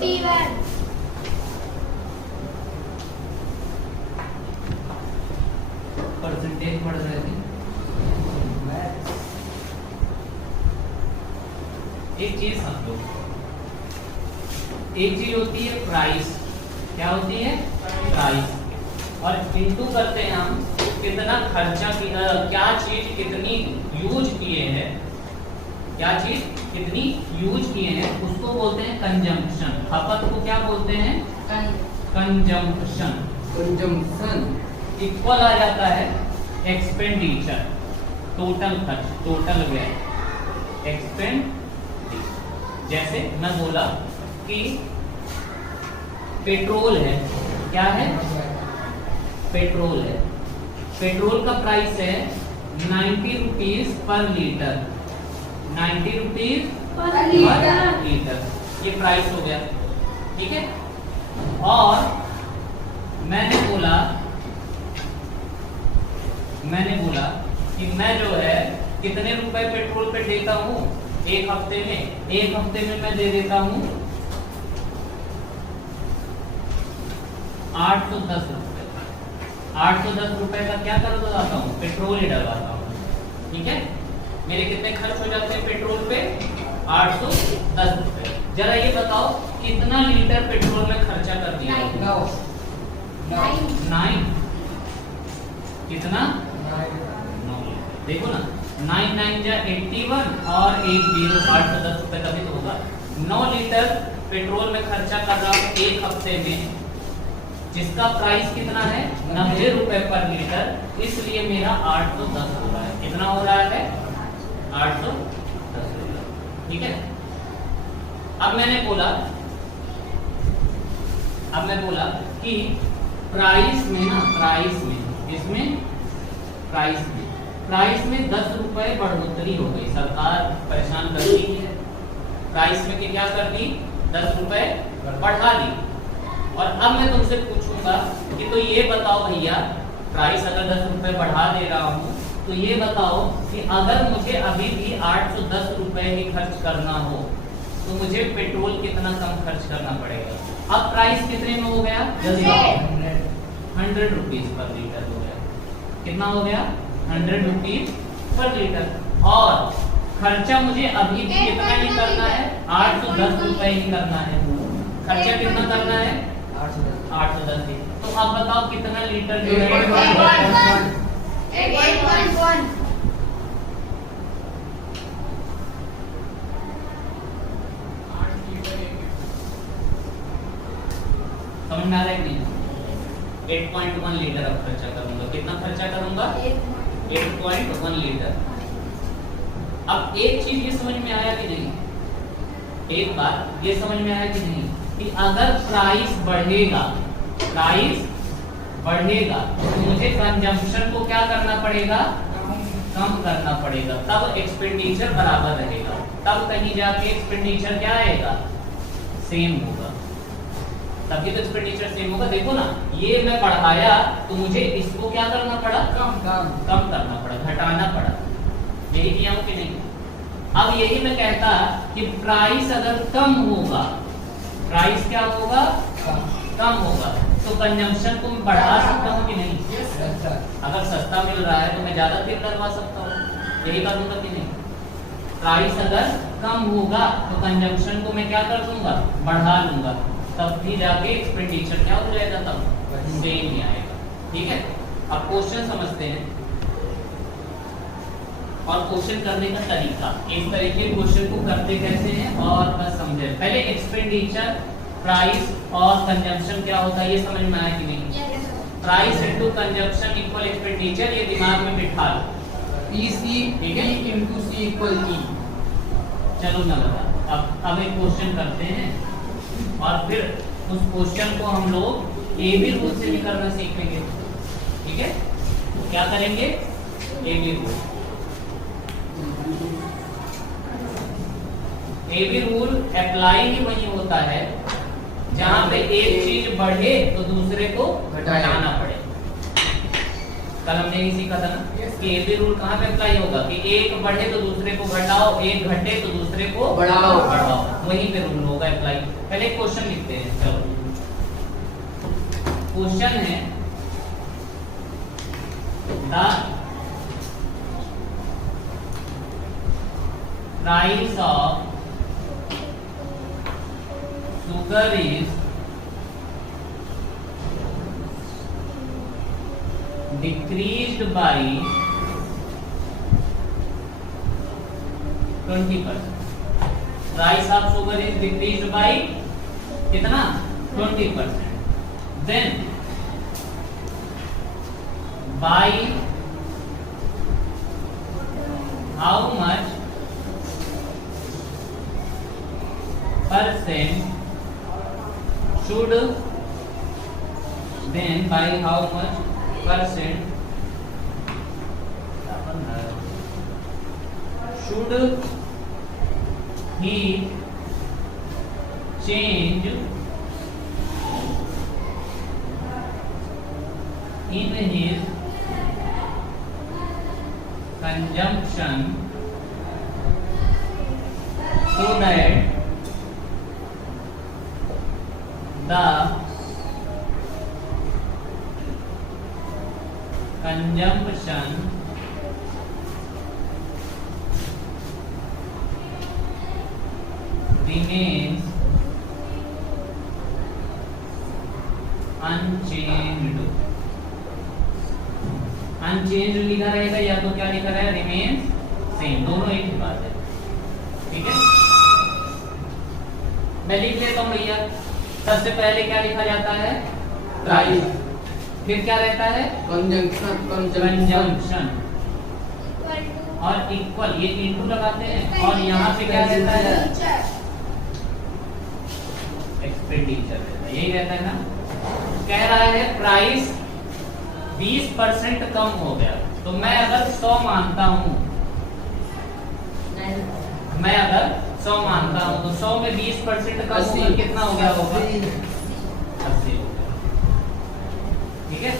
41 percentage पढ़ रहे थे। एक चीज समझो, एक चीज होती है प्राइस, क्या होती है प्राइस, और इनटू करते हैं हम कितना खर्चा किया, क्या चीज कितनी यूज किए हैं, क्या चीज कितनी यूज किए हैं उसको बोलते हैं कंजम्पशन। खपत को क्या बोलते हैं कंजम्पशन। कंजम्पशन इक्वल आ जाता है एक्सपेंडिचर, टोटल खर्च, टोटल व्यय, एक्सपेंड। जैसे मैं बोला कि पेट्रोल है, क्या है पेट्रोल है, पेट्रोल का प्राइस है 90 rupees per litre, 90 rupees per litre. Litre, ये प्राइस हो गया, ठीक है। और मैंने बोला कि मैं जो है कितने रुपए पेट्रोल पे देता हूँ एक हफ्ते में मैं दे देता हूँ 810 रुपए। 810 रुपए का क्या कर लगाता हूँ, पेट्रोल ही डलवाता हूँ, ठीक है। मेरे कितने खर्च हो जाते हैं पेट्रोल पे 810 रुपए। जरा ये बताओ कितना लीटर पेट्रोल में खर्चा कर दिया? 9। कितना? 9। देखो ना, 9 9 जा 81 और 80 810 रुपए का भी तो होगा। 9 लीटर पेट्रोल में खर्चा कर रहा हूँ एक हफ्ते में, जिसका प्राइस कितना है 90 रुपए पर लीटर, इसलिए मेरा 810 हो रहा है। कितना हो रहा है? 810, ठीक है। अब मैंने बोला कि प्राइस में ना, प्राइस में 10 रुपए बढ़ोतरी हो गई, सरकार परेशान कर रही है, प्राइस में क्या कर दी 10 रुपए बढ़ा दी। और अब मैं तुमसे पूछूंगा कि तो ये बताओ भैया, प्राइस अगर 10 रुपए बढ़ा दे रहा हूँ तो ये बताओ कि अगर मुझे अभी भी 810 रुपए ही खर्च करना हो तो मुझे पेट्रोल कितना कम खर्च करना पड़ेगा। अब प्राइस कितने में हो गया? जल्दी 100 रुपीज पर लीटर हो गया। कितना हो गया? 100 रुपीज पर लीटर। और खर्चा मुझे अभी भी कितना ही करना है? 810 रुपए ही करना है। खर्चा कितना करना है? 810 ही। तो अब बताओ कितना लीटर जो है 8.1 समझ में आ रहा है कि नहीं? 8.1 लीटर अब खर्चा करूंगा। कितना खर्चा करूंगा? 8.1 लीटर। अब एक चीज ये समझ में आया कि नहीं, एक बात ये समझ में आया कि नहीं कि अगर प्राइस बढ़ेगा तो मुझे कंजम्पशन को क्या करना पड़ेगा? कम करना पड़ेगा, तब एक्सपेंडिचर बराबर रहेगा, तब कहीं जाके एक्सपेंडिचर क्या आएगा? सेम होगा, तभी तो एक्सपेंडिचर सेम होगा। देखो ना, ये मैं बढ़ाया तो मुझे इसको क्या करना पड़ा? कम करना पड़ा, घटाना पड़ा। यही किया हूं कि नहीं? अब यही मैं कहता कि प्राइस अगर कम होगा, प्राइस क्या होगा? कम होगा, तो कंजम्पशन को मैं बढ़ा सकता हूँ कि नहीं? अगर सस्ता मिल रहा है तो मैं ज्यादा तेल डलवा सकता हूँ, यही करूंगा कि नहीं? प्राइस अगर कम होगा तो कंजम्पशन को मैं क्या कर दूंगा? बढ़ा लूंगा, तब भी जाके एक्सपेंडिचर क्या हो जाएगा? तब सेम ही आएगा, ठीक है। अब क्वेश्चन समझते हैं और क्वेश्चन करने का तरीका, इस तरीके क्वेश्चन को करते कैसे हैं और बस समझे। पहले एक्सपेंडिचर, प्राइस और कंजम्पशन क्या होता है ये समझ में आया कि नहीं? Price into consumption equal expenditure, ये दिमाग में बिठा लो। EC into C equal E। चलो मैं बता, अब एक क्वेश्चन करते हैं और फिर उस क्वेश्चन को हम लोग AB रूल से भी करना सीखेंगे, ठीक है। क्या करेंगे? AB रूल। AB रूल अप्लाई ही वही होता है जहां पे एक चीज बढ़े तो दूसरे को घटाना पड़े। कल हमने ये सीखा था ना कि AB रूल कहाँ पे अप्लाई होगा कि एक बढ़े तो दूसरे को घटाओ, एक घटे तो दूसरे को बढ़ाओ। वहीं पे रूल होगा अप्लाई। पहले क्वेश्चन लिखते हैं। चलो क्वेश्चन है the price of sugar is decreased by 20%. Price of sugar is decreased by कितना 20%. Then by how much percent should then by how much percent should he change in his consumption so that the consumption remains unchanged. Unchange लिखा रहेगा या तो क्या लिखा रहेगा remains same, दोनों एक ही बात है। ठीक है, मैं लिख लेता हूं भैया। सबसे पहले क्या लिखा जाता है प्राइस, फिर क्या रहता है कंजम्पशन और इक्वल, ये इनटू लगाते हैं और यहाँ पे क्या रहता है एक्सपेंडिचर रहता है, यही रहता है ना। कह रहा है प्राइस 20% कम हो गया, तो मैं अगर 100 मानता हूँ, मैं अगर 100 मानता हूँ तो 100 में 20% कम होगा कितना हो गया होगा 80 हो गया। ठीक है,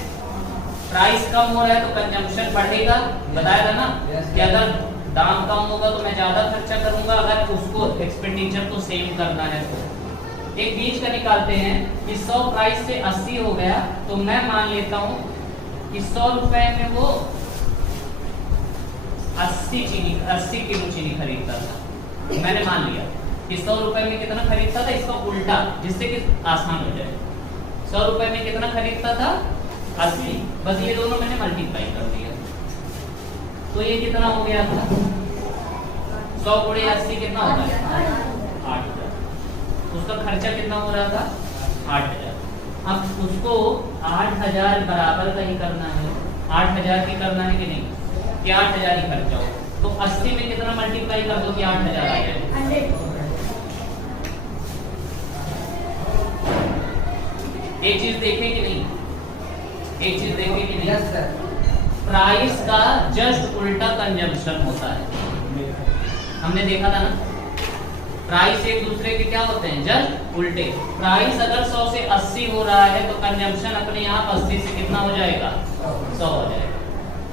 प्राइस कम हो रहा है तो कंजम्पशन बढ़ेगा, बताया था ना कि अगर दाम कम होगा तो मैं ज्यादा खर्चा करूंगा, अगर उसको एक्सपेंडिचर को सेम करना है तो। एक बीच का निकालते हैं कि 100 प्राइस से 80 हो गया, तो मैं मान लेता हूँ कि 100 रुपए में वो 80 किलो चीनी खरीदता था। मैंने मान लिया कि 100 रुपए में कितना खरीदता था, इसका उल्टा, जिससे कि आसान हो जाए। 100 रुपए में कितना खरीदता था 80, बस ये दोनों मैंने मल्टीप्लाई कर दिया, तो ये कितना हो गया था 100 गुणे 80 कितना होता है 8000। उसका खर्चा कितना हो रहा था 8000। अब उसको 8000 बराबर का ही करना है, 8000 की करना है कि नहीं, कि 8000 ही खर्चा हो, तो 80 में कितना मल्टीप्लाई कर दो कि 8000 आ जाए। एक चीज देखें कि नहीं, एक चीज देखें कि नहीं, प्राइस का जस्ट उल्टा कंजम्पशन होता है। हमने देखा था ना, प्राइस एक दूसरे के क्या होते हैं जस्ट उल्टे। प्राइस अगर 100 से 80 हो रहा है तो कंजम्पशन अपने यहाँ 80 से कितना हो जाएगा 100 हो जाएगा।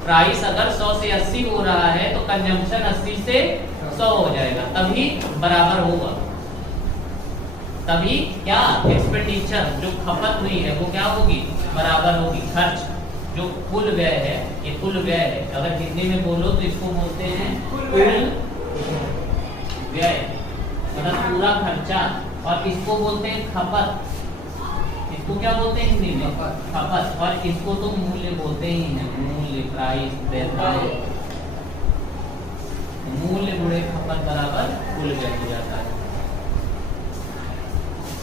प्राइस अगर 100 से 80 हो रहा है तो कंजम्पशन 80 से 100 हो जाएगा, तभी बराबर होगा। तभी क्या एक्सपेंडिचर जो खपत हुई है वो क्या होगी बराबर होगी। खर्च जो कुल व्यय है, ये कुल व्यय है, अगर हिंदी में बोलो तो इसको बोलते हैं कुल व्यय, मतलब पूरा खर्चा, और इसको बोलते हैं खपत। इसको क्या बोलते हैं हिंदी में खपत, और इसको तो मूल्य बोलते ही हैं, मूल्य प्राइस मूल्य गुणे खपत बराबर कुल व्यय हो जाता है।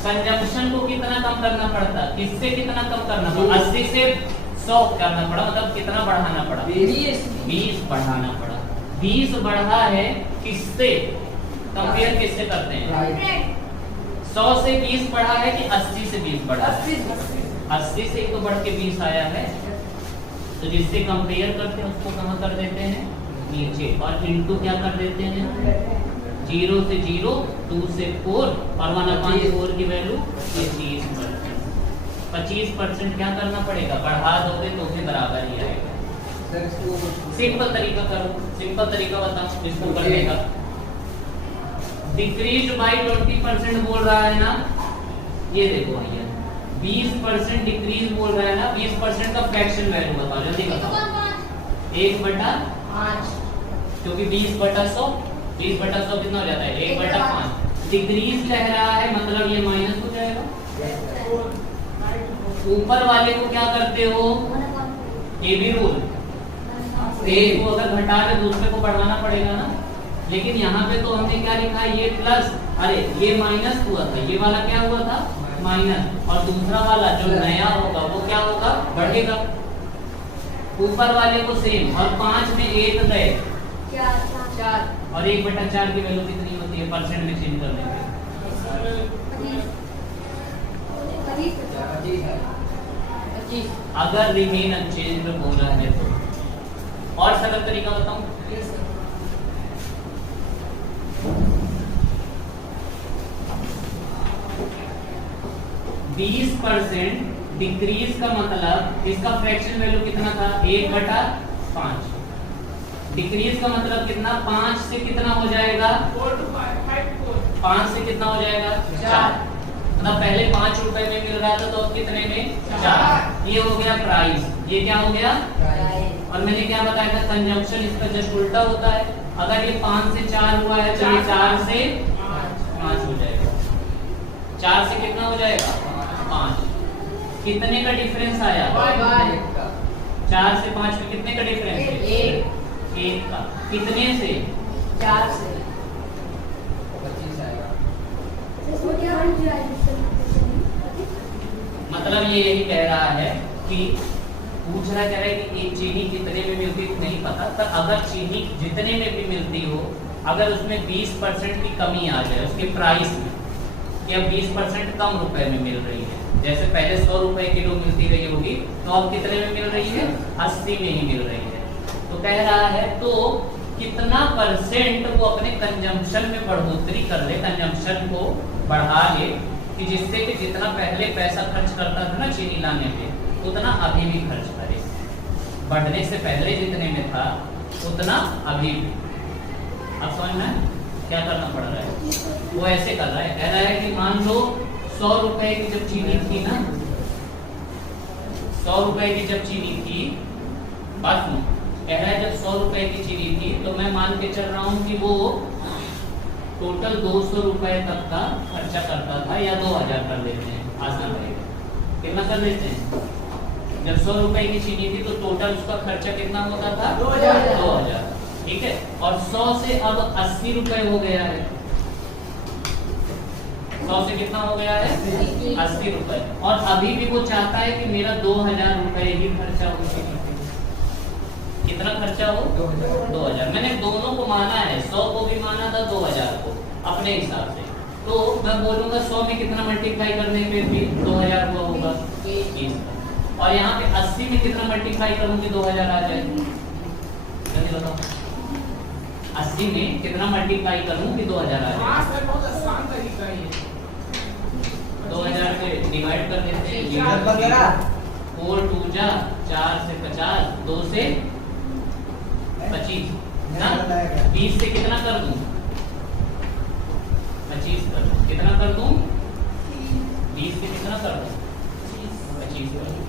कंजम्पशन को कितना कम करना पड़ता, किससे कितना कम करना पड़ा 80 से 100 करना पड़ा, मतलब कितना बढ़ाना पड़ा 20 बढ़ाना पड़ा। 20 बढ़ा है किससे, कंपेयर किससे करते हैं 100 से 20 बढ़ा है कि 80 से 20 बढ़ा है 80 से तो बढ़ के 20 आया है, तो जिससे कंपेयर करते हैं उसको कहाँ कर देते हैं नीचे, और इनटू क्या कर देते हैं 0 से 0, 2 से 4 और 1/4 की वैल्यू 25%। 25% क्या करना पड़ेगा, बढ़ा दोगे तो भी बराबर ही आएगा। सिंपल तरीका करो, सिंपल तरीका बताओ इसको करने का। डिक्रीज बाय 20% बोल रहा है ना, ये देखो भैया 20% डिक्रीज बोल रहा है ना, 20% का फ्रैक्शन वैल्यू बताओ जल्दी बताओ। 1/5, क्योंकि 20/100, 20/100 कितना हो जाता है 1/5। डिक्रीज कह रहा है मतलब ये माइनस हो जाएगा। ऊपर वाले को क्या करते हो, ये भी रूल, एक को अगर घटा रहे दूसरे को बढ़ाना पड़ेगा ना। लेकिन यहाँ पे तो हमने क्या लिखा है, ये प्लस, अरे ये माइनस हुआ था, ये वाला क्या हुआ था माइनस, और दूसरा वाला जो नया होगा वो क्या होगा बढ़ेगा। ऊपर वाले को सेम, और 5 में 1 गए 4 और 1/4 की वैल्यू कितनी होती है परसेंट में चेंज करने पे। अगर रिमेन अनचेंज्ड बोला है तो। और सरल तरीका बताऊं, 20% डिक्रीज का मतलब इसका फ्रैक्शन वैल्यू कितना था 1/5। डिक्रीज का मतलब कितना, 5 से कितना हो जाएगा 5 से कितना हो जाएगा 4। मतलब पहले 5 रुपए में मिल रहा था तो अब कितने में 4। ये हो गया प्राइस, ये क्या हो गया। और मैंने क्या बताया था, कंजम्पशन इसका जस्ट उल्टा होता है। अगर ये 5 से 4 हुआ है तो ये 4 से 5 हो जाएगा। 4 से कितना हो जाएगा 5। कितने का डिफरेंस आया 4 से 5 में कितने का डिफरेंस है 1 का। कितने से 4 से 25 आएगा। मतलब ये यही कह रहा है कि पूछ रहा कह रहा है कि एक चीनी कितने में मिलती नहीं पता, पर अगर चीनी जितने में भी मिलती हो, अगर उसमें 20% की कमी आ जाए उसके प्राइस में, कि अब 20% कम रुपए में मिल रही है, जैसे पहले 100 रुपए किलो मिलती रही होगी तो अब कितने में मिल रही है 80 में ही मिल रही है। तो कह रहा है तो कितना परसेंट वो अपने कंजम्पशन में बढ़ोतरी कर ले, कंजम्पशन को बढ़ा ले, कि जिससे कि जितना पहले पैसा खर्च करता था ना चीनी लाने पे उतना अभी भी खर्च करे। बढ़ने से पहले जितने में था उतना अभी भी। अब समझ में क्या करना पड़ रहा है, वो ऐसे कर रहा है, कह रहा है कि मान लो 100 रुपए की जब चीनी थी ना, 100 रुपए की जब चीनी थी, बात सुनो, कह रहा है जब 100 रुपए की चीनी थी तो मैं मान के चल रहा हूँ कि वो टोटल 200 रुपए तक का खर्चा करता था, या 2000 कर लेते हैं, आसान रहेगा। कितना कर लेते हैं, जब 100 रुपए की चीनी थी तो टोटल उसका खर्चा कितना होता था 2000, ठीक है। और 100 से अब 80 रुपए हो गया है, 100 से कितना हो गया है 80 रुपए, और अभी भी वो चाहता है कि मेरा 2000 रुपए ही खर्चा हो। कितना खर्चा हो 2000। मैंने दोनों को माना है, 100 को भी माना था 2000 को अपने हिसाब से। तो मैं बोलूंगा 100 में कितना मल्टीप्लाई करने पे भी 2000 हुआ होगा 20, और यहाँ पे 80 में कितना मल्टीप्लाई करूंगी 2000 आ जाएगी। जल्दी बताओ 80 में कितना मल्टीप्लाई करूं कि 2000 आ जाए। 2000 से डिवाइड कर देते हैं, 4 2 जा 4 से 50, 2 से 25 ना, 20 से कितना कर दूं 25 कर दूं, कितना कर दूं 20 से कितना कर दूं 25 कर दूं,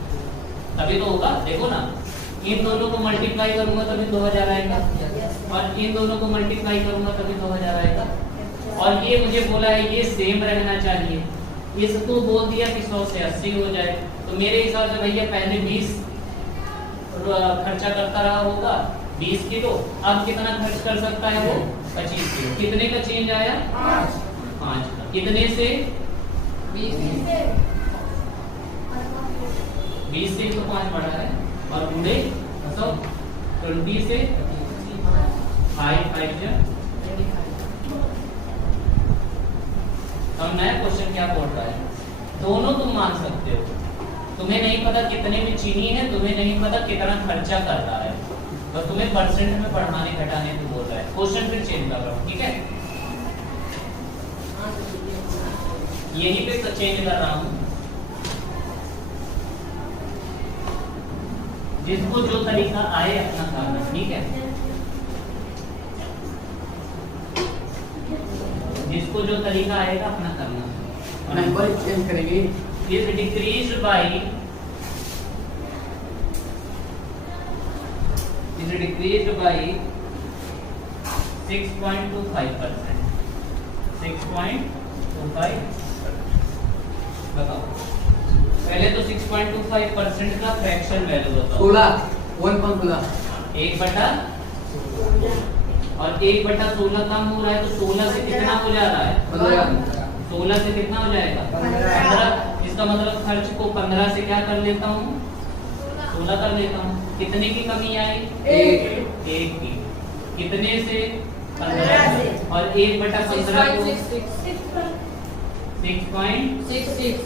तभी तो होगा। देखो ना, इन दोनों को मल्टीप्लाई करूंगा तभी 2000 आएगा, और इन दोनों को मल्टीप्लाई करूंगा तभी 2000 आएगा। और ये मुझे बोला है ये सेम रहना चाहिए, इसको बोल दिया कि 100 से 80 हो जाए, तो मेरे हिसाब से भैया पहले 20 खर्चा करता रहा होगा 20 किलो, अब कितना खर्च कर सकता है वो 25 किलो। कितने का चेंज आया 5 का। कितने से 20 से तो 5 बढ़ा है, और पूरे 20 से 5 जा। अब नया क्वेश्चन क्या बोल रहा है, दोनों तुम मान सकते हो, तुम्हें नहीं पता कितने में चीनी है, तुम्हें नहीं पता कितना खर्चा कर रहा है, तो तुम्हें परसेंट में बढ़ाने घटाने को बोल रहा है। क्वेश्चन फिर चेंज कर रहा हूँ, ठीक है, यही पे चेंज कर रहा हूँ। जिसको जो तरीका आए अपना करना, ठीक है, जिसको जो तरीका आएगा अपना करना। नंबर चेंज करेंगे। Is decreased bye 6.25%। 6.25। बताओ पहले तो 6.25% का फ्रैक्शन वैल्यू बताओ। 1.16 1 बटा और 1 बटा 16 कम हो रहा है तो 16 से कितना हो जा रहा है? 16 से कितना हो जाएगा? 15। इसका मतलब खर्च को 15 से क्या कर लेता हूँ? 16 कर लेता हूँ। कितने की कमी आई? 1 की। कितने से? 15 से। और 1 बटा 15 को 6.66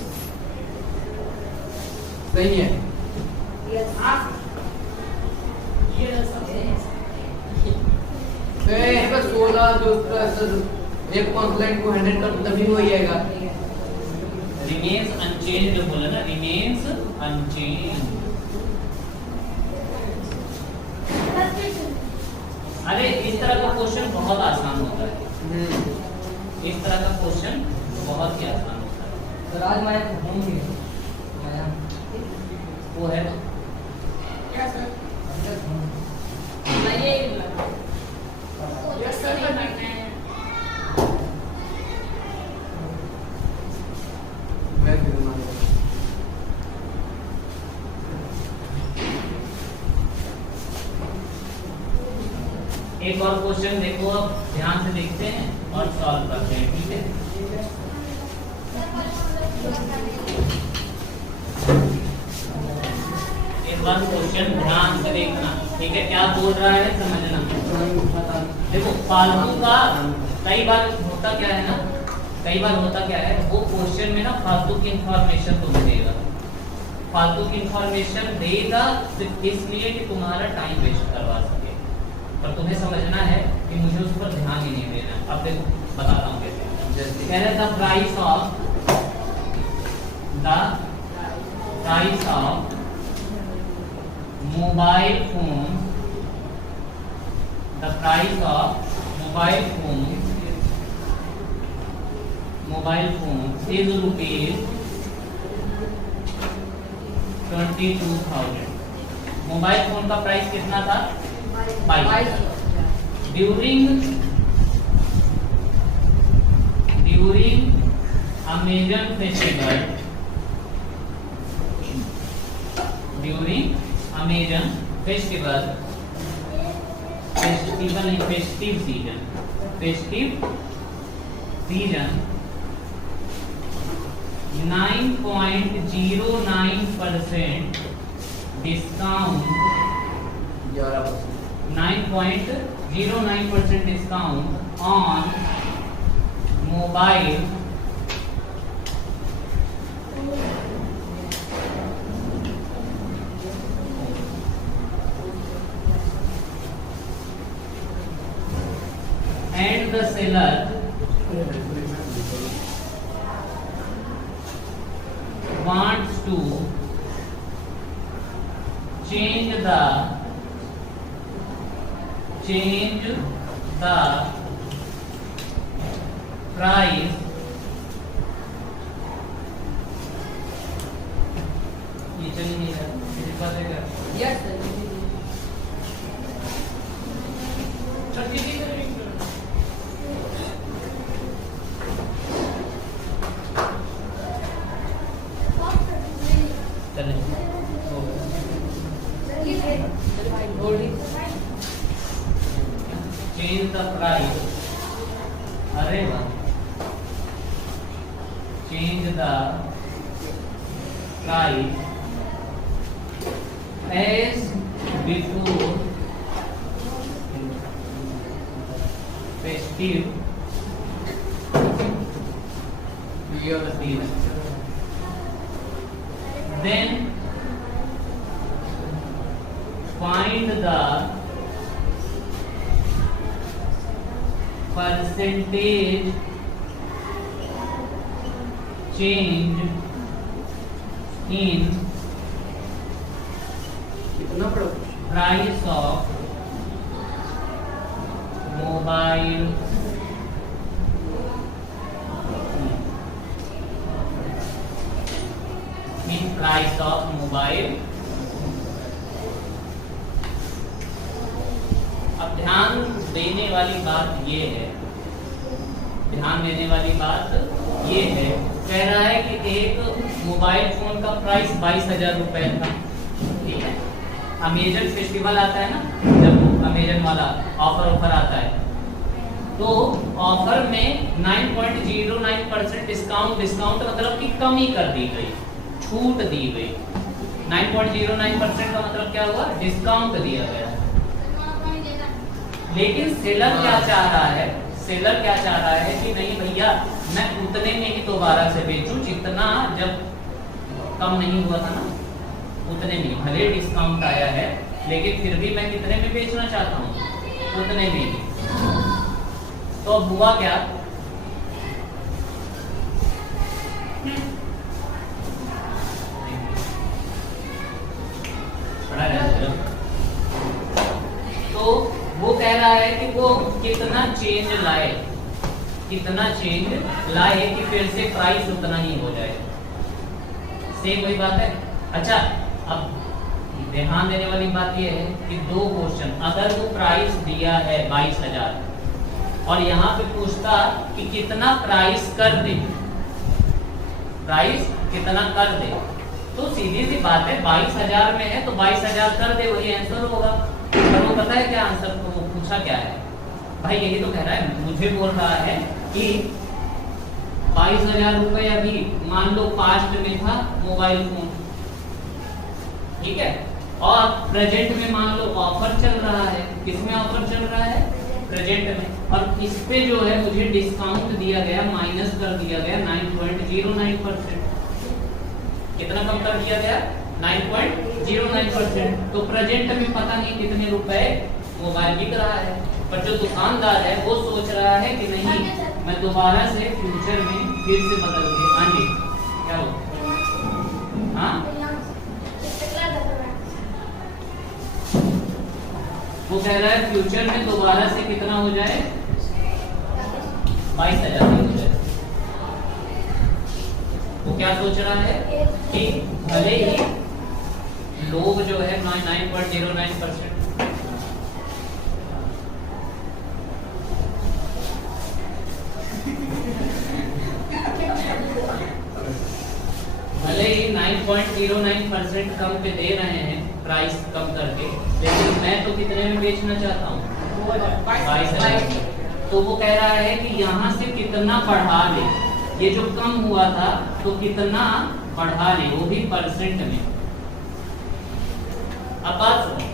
सही है। इसका 16 जो एक कॉम्प्लेंट को 100 कर तभी हो जाएगा। रिमेन्स अनचेंज्ड बोला ना, रिमेन्स अनचेंज्ड। अरे इस तरह का क्वेश्चन बहुत आसान होता है। इस तरह का क्वेश्चन बहुत ही आसान होता है। सर आज मैं होंगे वो है क्या सर? एक और क्वेश्चन देखो, अब ध्यान से देखते हैं और सॉल्व करते हैं। ठीक है, एक बार क्वेश्चन ध्यान से देखना। ठीक है, क्या बोल रहा है समझना। देखो फालतू का कई बार होता क्या है ना, कई बार होता क्या है, वो क्वेश्चन में ना फालतू की इंफॉर्मेशन तुम्हें देगा। फालतू की इंफॉर्मेशन देगा सिर्फ इसलिए कि तुम्हारा टाइम वेस्ट करवा सके, पर तुम्हें समझना है कि मुझे उस पर ध्यान ही नहीं देना। अब देखो बताता हूँ कैसे। कह रहे the price of mobile phone, the price of mobile phone is rupees 22,000। Mobile phone का प्राइस कितना था? 22। During Amazon festival, festive season 9.09% discount, 9.09% discount on mobile and the seller wants to change the price ये चल नहीं रहा, किसी बात है क्या? Yes sir. Change the price. अरे वाह, change the price as before festive season. Then find the percentage change in price of mobile price of mobile. अब ध्यान देने वाली बात ये है, ध्यान देने वाली बात ये है, कह रहा है कि एक मोबाइल फोन का प्राइस 22,000 रुपए था, ठीक है। अमेजन फेस्टिवल आता है ना, जब अमेजन वाला ऑफर आता है, तो ऑफर में 9.09% डिस्काउंट मतलब कि कमी कर दी गई, छूट दी गई। 9.09% का मतलब क्या हुआ, डिस्काउंट दिया गया। लेकिन सेलर क्या चाह रहा है, सेलर क्या चाह रहा है कि नहीं भैया मैं उतने में ही दोबारा से बेचूं जितना जब कम नहीं हुआ था ना, उतने में, भले डिस्काउंट आया है लेकिन फिर भी मैं कितने में बेचना चाहता हूँ, उतने में ही। तो अब हुआ क्या, तो वो कह रहा है कि वो कितना चेंज लाए, कितना चेंज लाए कि फिर से प्राइस उतना ही हो जाए। सेम वही बात है। अच्छा, अब ध्यान देने वाली बात ये है कि दो क्वेश्चन, अगर वो प्राइस दिया है 22,000 और यहाँ पे पूछता कि कितना प्राइस कर दे, प्राइस कितना कर दे, तो सीधी सी बात है 22,000 में है तो 22,000 कर दे, वही आंसर होगा। पर वो पता है क्या आंसर, तो वो पूछा क्या है भाई, यही तो कह रहा है, मुझे बोल रहा है कि 22,000 रुपए अभी मान लो पास्ट में था मोबाइल फोन, ठीक है, और प्रेजेंट में मान लो ऑफर चल रहा है। किसमें ऑफर चल रहा है, प्रेजेंट में, और इस पे जो है मुझे डिस्काउंट दिया गया, माइनस कर दिया गया 9.09%। कितना कम कर दिया गया, 9.09%। तो प्रेजेंट में पता नहीं कितने रुपए मोबाइल बिक रहा है, पर जो दुकानदार है वो सोच रहा है कि नहीं मैं दोबारा से फ्यूचर में फिर से बदल के आगे क्या हो, हाँ वो कह रहा है फ्यूचर में दोबारा से कितना हो जाए, 22,000 हो जाए। वो क्या सोच रहा है कि भले ही लोग जो है 9.09%, भले ही 9.09% कम पे दे रहे हैं प्राइस कम करके, लेकिन मैं तो कितने में बेचना चाहता हूँ, 22,000। तो वो कह रहा है कि यहाँ से कितना बढ़ा ले, ये जो कम हुआ था तो कितना बढ़ा ले, वो भी परसेंट में। अब बात सुनो,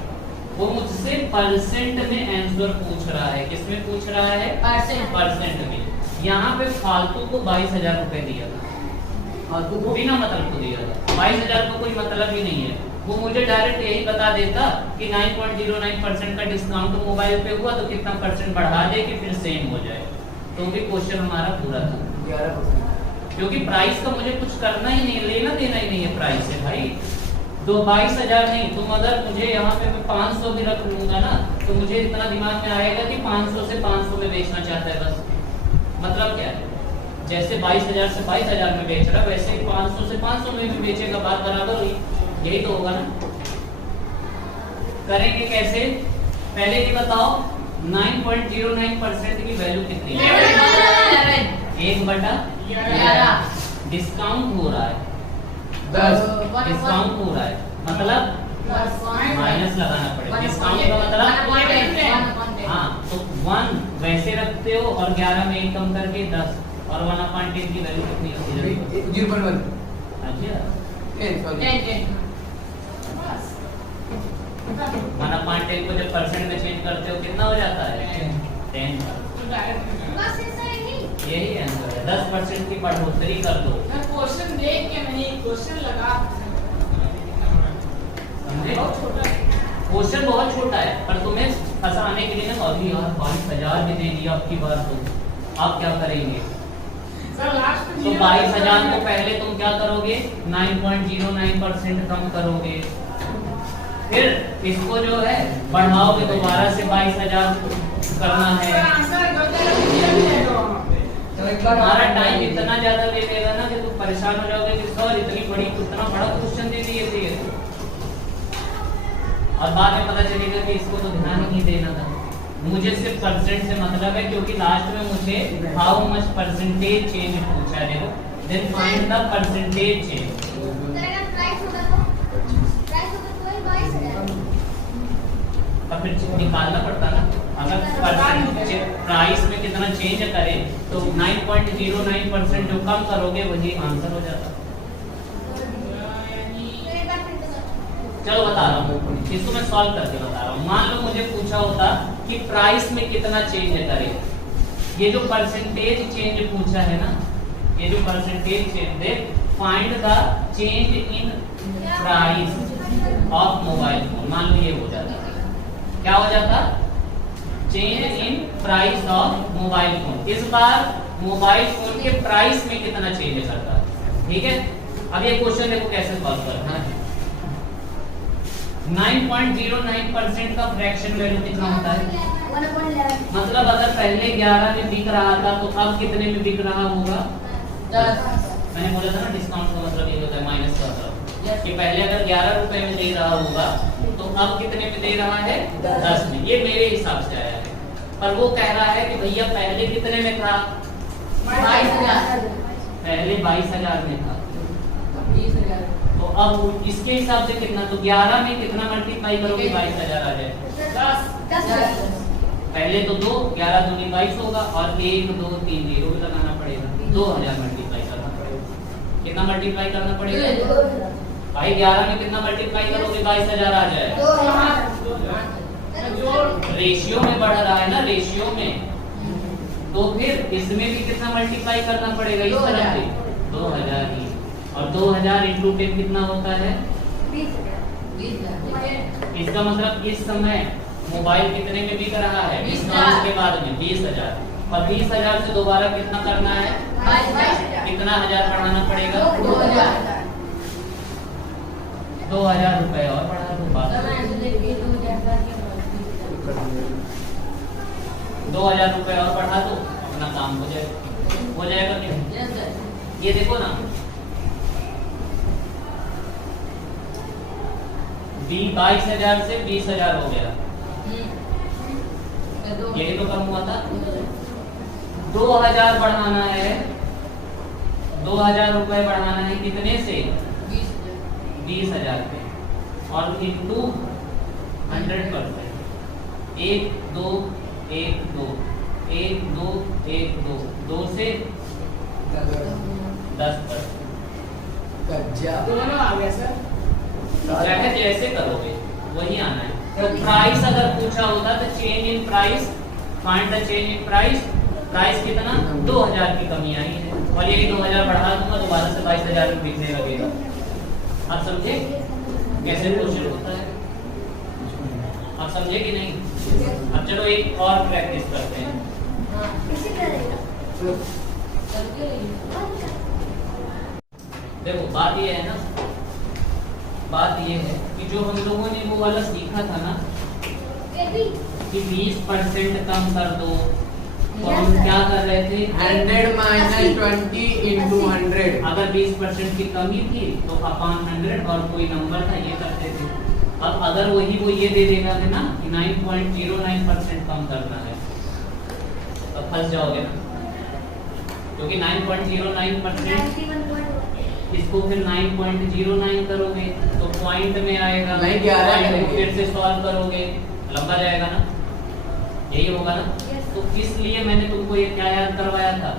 वो मुझसे परसेंट में आंसर पूछ रहा है, किसमें पूछ रहा है, परसेंट में। यहाँ पे फालतू को 22,000 रुपए दिया था, फालतू को बिना मतलब को दिया था, 22,000 को कोई मतलब ही नहीं है। वो मुझे डायरेक्ट यही बता देता कि 9.09% का डिस्काउंट मोबाइल पे हुआ तो कितना परसेंट बढ़ा दे कि फिर सेम हो जाए, तो भी क्वेश्चन हमारा पूरा था 11%। क्योंकि प्राइस का मुझे कुछ करना ही नहीं, लेना देना ही नहीं है प्राइस से भाई। तो 22,000 नहीं, तुम अगर मुझे यहाँ पे मैं 500 भी रख लूंगा ना, तो मुझे इतना दिमाग में आएगा कि 500 से 500 में बेचना चाहता है बस। मतलब क्या है, जैसे 22,000 से 22,000 में बेच रहा है, वैसे 500 से 500 में भी बेचेगा, बात बराबर हुई। यही तो होगा ना। करेंगे कैसे, पहले ये बताओ 9.09% की वैल्यू कितनी है, 1/11। डिस्काउंट हो रहा है 10, डिस्काउंट हो रहा है मतलब माइनस लगाना पड़ेगा। डिस्काउंट का मतलब हाँ, तो 1 वैसे रखते हो और 11 में 1 कम करके 10, और 1/10 की वैल्यू कितनी होती है, 0.1। अच्छा 1/10 को जब परसेंट में चेंज करते हो कितना हो जाता है, 10। यही आंसर है, 10% की बढ़ोतरी कर दो। क्वेश्चन देख के नहीं, क्वेश्चन लगा, समझे? क्वेश्चन बहुत छोटा है, पर तुम्हें फंसाने के लिए ना, अभी यार 22,000 भी दे दिया आपकी बार, तो आप क्या करेंगे? तो 22,000 को पहले तुम क्या करोगे, 9.09% कम करोगे, फिर इसको जो है बढ़ाओगे, दोबारा से 22,000 करना है। तो हमारा टाइम इतना ज्यादा ले लेगा ना कि तुम परेशान हो जाओगे कि सर इतनी बड़ी इतना बड़ा क्वेश्चन दे दिए थे ये तो। और बाद में पता चलेगा कि इसको तो ध्यान ही नहीं देना था। मुझे सिर्फ परसेंट से मतलब है क्योंकि लास्ट में मुझे हाउ मच परसेंटेज चेंज पूछा है। देखो then find the percentage change. अब फिर निकालना पड़ता ना, अगर परसेंट प्राइस में कितना चेंज करें तो 9.09% जो कम करोगे वही आंसर हो जाता। चलो बता रहा हूँ, इसको मैं सॉल्व करके बता रहा हूँ। मान लो मुझे पूछा होता कि प्राइस में कितना चेंज करें, ये जो परसेंटेज चेंज पूछा है ना, ये जो percentage change they find the change in price of mobile phone, मान लो ये हो जाता, क्या हो जाता, change in price of mobile phone. इस बार मोबाइल फोन के प्राइस में कितना चेंज करता है, ठीक है। अब ये क्वेश्चन देखो कैसे सॉल्व करना है। 9.09% का फ्रैक्शन वैल्यू कितना होता है, मतलब अगर पहले 11 में बिक रहा था तो अब कितने में बिक रहा होगा, 10। मैंने बोला था ना डिस्काउंट का मतलब ये होता है माइनस का मतलब कि पहले अगर 11 रुपए में दे रहा होगा तो अब कितने में दे रहा है, 10 में। ये मेरे हिसाब से आया है, पर वो कह रहा है कि भैया पहले कितने में था, 22,000। पहले 22,000 में था, 20,000। तो अब इसके हिसाब से कितना, तो 11 में कितना मल्टीप्लाई करोगे 22,000 आ जाए। पहले तो 2, 11 दूनी 22 होगा और 1 2 3 0 भी लगाना पड़ेगा, 2000 मल्टीप्लाई करना पड़ेगा। कितना मल्टीप्लाई करना पड़ेगा भाई, 11 में कितना मल्टीप्लाई करोगे 22,000 आ जाए। रेशियो में बढ़ रहा है ना, रेशियो में, तो फिर इसमें भी कितना मल्टीप्लाई करना पड़ेगा, इस तरह से 2000 ही, और 2000 इंटू 10 कितना होता है, 20,000। इसका मतलब इस समय मोबाइल कितने में बिक रहा है, डिस्काउंट के बाद में 20,000, और 20,000 से दोबारा कितना करना है, कितना हजार बढ़ाना पड़ेगा, 2000 रुपए और बढ़ा दो, 2000 रुपए और बढ़ा दो, अपना काम हो जाएगा क्या। ये देखो ना 22,000 से 20,000 हो गया, यही तो कम हुआ था। 2000 बढ़ाना है, 2000 रुपए बढ़ाना है, कितने से, 20,000 पे, और इंटू 100%, 1 2 1 2 1 2 1 2 2 से 10%, दोनों आ गया सर। चाहे जैसे करोगे वही आना है। तो प्राइस अगर पूछा होता तो change in price, find the change in price, price कितना, 2000 की कमी आई है, और यही 2000 बढ़ा दूंगा दोबारा से 22,000 में बिकने लगेगा। आप समझे कैसे क्वेश्चन होता है, आप समझे कि नहीं। अब चलो एक और प्रैक्टिस करते हैं। देखो बात ये है ना, बात ये है कि जो हम लोगों ने वो वाला सीखा था ना कि 20% कम कर दो, तो हम क्या कर रहे थे, 100 - 20 × 100। अगर 20% की कमी थी तो अपॉन 100 और कोई नंबर था ये करते थे। अब अगर वही वो ये दे देगा ना कि 9.09% कम करना है तो फंस जाओगे ना, क्योंकि 9.09% इसको फिर 9.09 करोगे तो पॉइंट में आएगा, नहीं 11 पॉइंट को फिर से सॉल्व करोगे, लंबा जाएगा ना, यही होगा ना। तो इसलिए मैंने तुमको ये क्या याद करवाया था,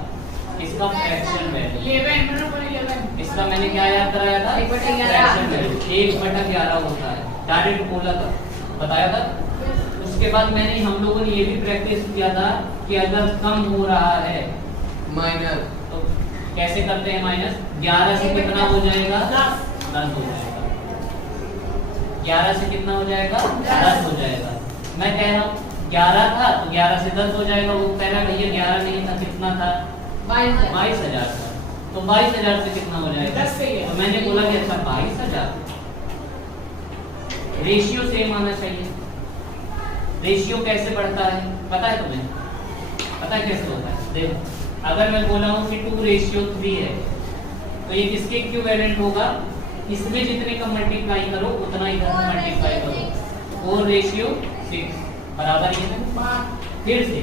इसका फ्रैक्शन वैल्यू, 11 इसका मैंने क्या याद कराया था, 1/11 1/11 होता है, डायरेक्ट बोला था, बताया था। उसके बाद मैंने हम लोगों ने ये भी प्रैक्टिस किया था कि अगर कम हो रहा है माइनस, तो कैसे करते हैं माइनस, 11 से कितना हो जाएगा, 10 हो जाएगा, 11 से कितना हो जाएगा, 10 हो जाएगा। मैं कह रहा हूँ 11 था तो 11 से 10 हो जाएगा, वो कह रहा भैया 11 नहीं था, कितना था, 22,000 था, तो 22,000 से कितना हो जाएगा, 10 से गया। तो मैंने बोला कि अच्छा 22,000, रेशियो सेम आना चाहिए। रेशियो कैसे बढ़ता है पता है तुम्हें, पता है कैसे होता है, देखो अगर मैं बोला हूँ कि 2:3 है, तो ये किसके इक्विवेलेंट होगा? इसमें जितने का मल्टीप्लाई करो उतना इधर में मल्टीप्लाई करो। 4:6 बराबर ये है। फिर से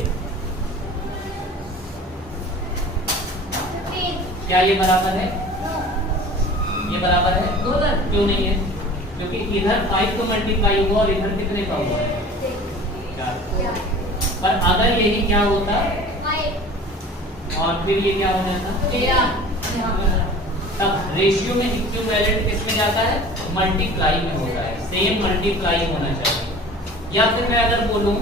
क्या ये बराबर है? ये बराबर है? क्यों नहीं है? क्योंकि इधर 5 तो मल्टीप्लाई हुआ और इधर कितने का हुआ है? 4। पर अगर यही क्या होता और फिर ये क्या हो जाता, तब रेशियो में इक्विवेलेंट किसमें जाता है? मल्टीप्लाई में होता है। सेम मल्टीप्लाई होना चाहिए। या फिर मैं अगर बोलूं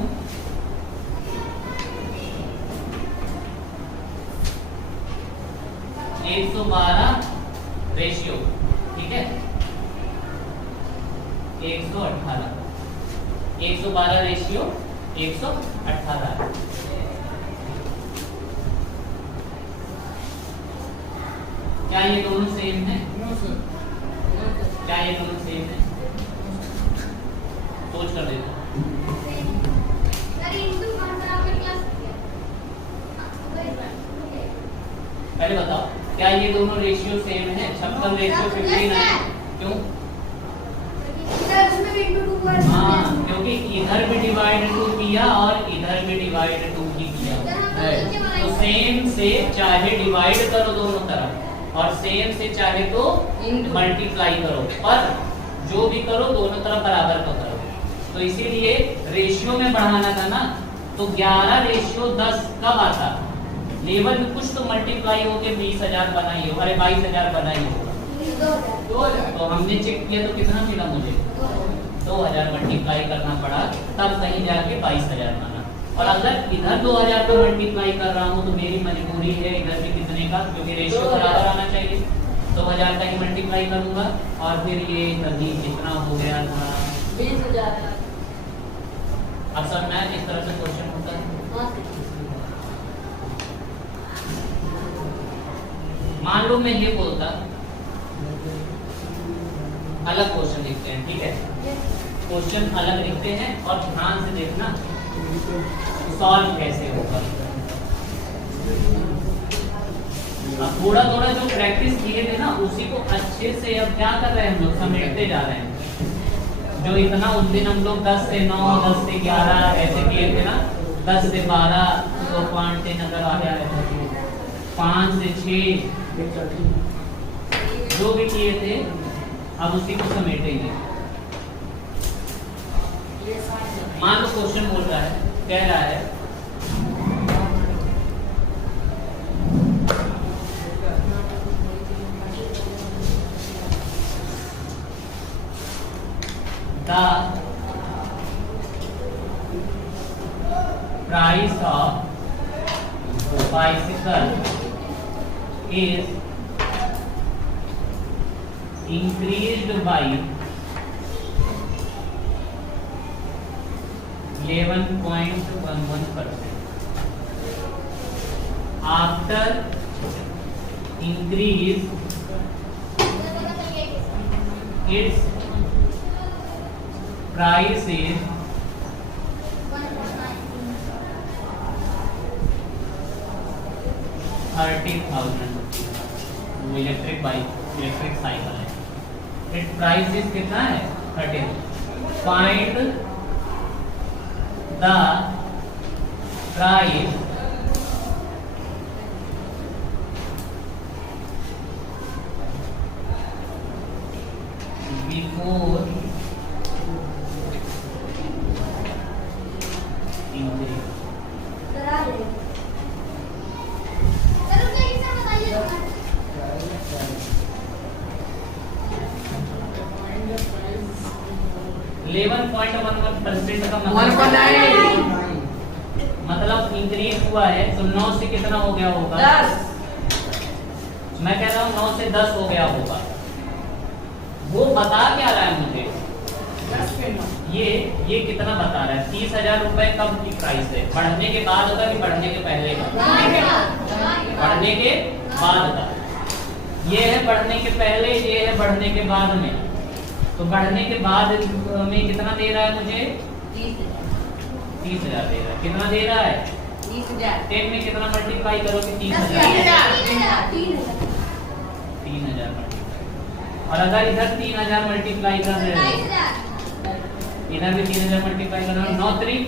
112 रेशियो, ठीक है, 118, 112 रेशियो 118। क्या ये दोनों सेम है? क्या ये दोनों सेम है? सोच कर देखो। पहले बताओ, क्या ये दोनों रेशियो सेम है? 56 रेशियो 59। क्यों? हाँ, क्योंकि इधर भी डिवाइड 2 किया और इधर भी डिवाइड 2 ही किया। तो सेम से चाहे डिवाइड करो दोनों तरफ और सेम से चाहे तो मल्टीप्लाई करो, पर जो भी करो दोनों तरफ बराबर का करो। तो इसीलिए रेशियो में बढ़ाना था ना, तो 11:10 कब आता? लेवल में कुछ तो मल्टीप्लाई होके 20,000 बनाई हो, अरे 22,000 बनाई होगा। तो हमने चेक किया तो कितना मिला मुझे? 2,000 मल्टीप्लाई करना पड़ा, तब कहीं जाके 22,000 बना। और अगर इधर 2,000 का मल्टीप्लाई कर रहा हूँ तो मेरी मजबूरी है इधर भी कितने का, क्योंकि रेशियो बराबर आना चाहिए। 2,000 का ही मल्टीप्लाई करूंगा और फिर ये कभी कितना हो गया था? 20,000। अक्सर मैं इस तरह से क्वेश्चन होता है। मान लो मैं ये बोलता, अलग क्वेश्चन लिखते हैं, ठीक है, क्वेश्चन अलग लिखते हैं और ध्यान से देखना सॉल्व कैसे होगा। अब थोड़ा थोड़ा जो प्रैक्टिस किए थे ना उसी को अच्छे से अब क्या कर रहे हैं हम लोग, समेटते जा रहे हैं। जो इतना उस दिन हम लोग 10 से 9, 10 से 11 ऐसे किए थे ना, 10 से 12 तो 5 से नजर आ गया, 5 से 6 जो भी किए थे अब उसी को समेटेंगे। मान लो क्वेश्चन बोल रहा है, कह रहा है the price of bicycle is increased by 11.11% after increase its price is 30,000 rupees. Electric bike, electric cycle है, इट प्राइस इज कितना है? 30। Find the price before increase. 11.11% का मतलब इंक्रीज हुआ है, तो 9 से कितना हो गया होगा? 10। मैं कह रहा हूँ 9 से 10 हो गया होगा। वो बता क्या रहा है मुझे? ये कितना बता रहा है? 30,000 रुपए कब की प्राइस है? बढ़ने के बाद होगा कि बढ़ने के पहले का? बढ़ने के बाद का। ये है बढ़ने के पहले, ये है बढ़ने के बाद में। तो बढ़ने के बाद में कितना दे रहा है मुझे? 30,000 दे रहा है। कितना दे रहा है? 30,000 10 में कितना मल्टीप्लाई करोगे? 30,000। 3000 मल्टीप्लाई। और अगर इधर 3000 मल्टीप्लाई कर रहे हो, इधर भी 3000 मल्टीप्लाई कर रहे हो, 9 3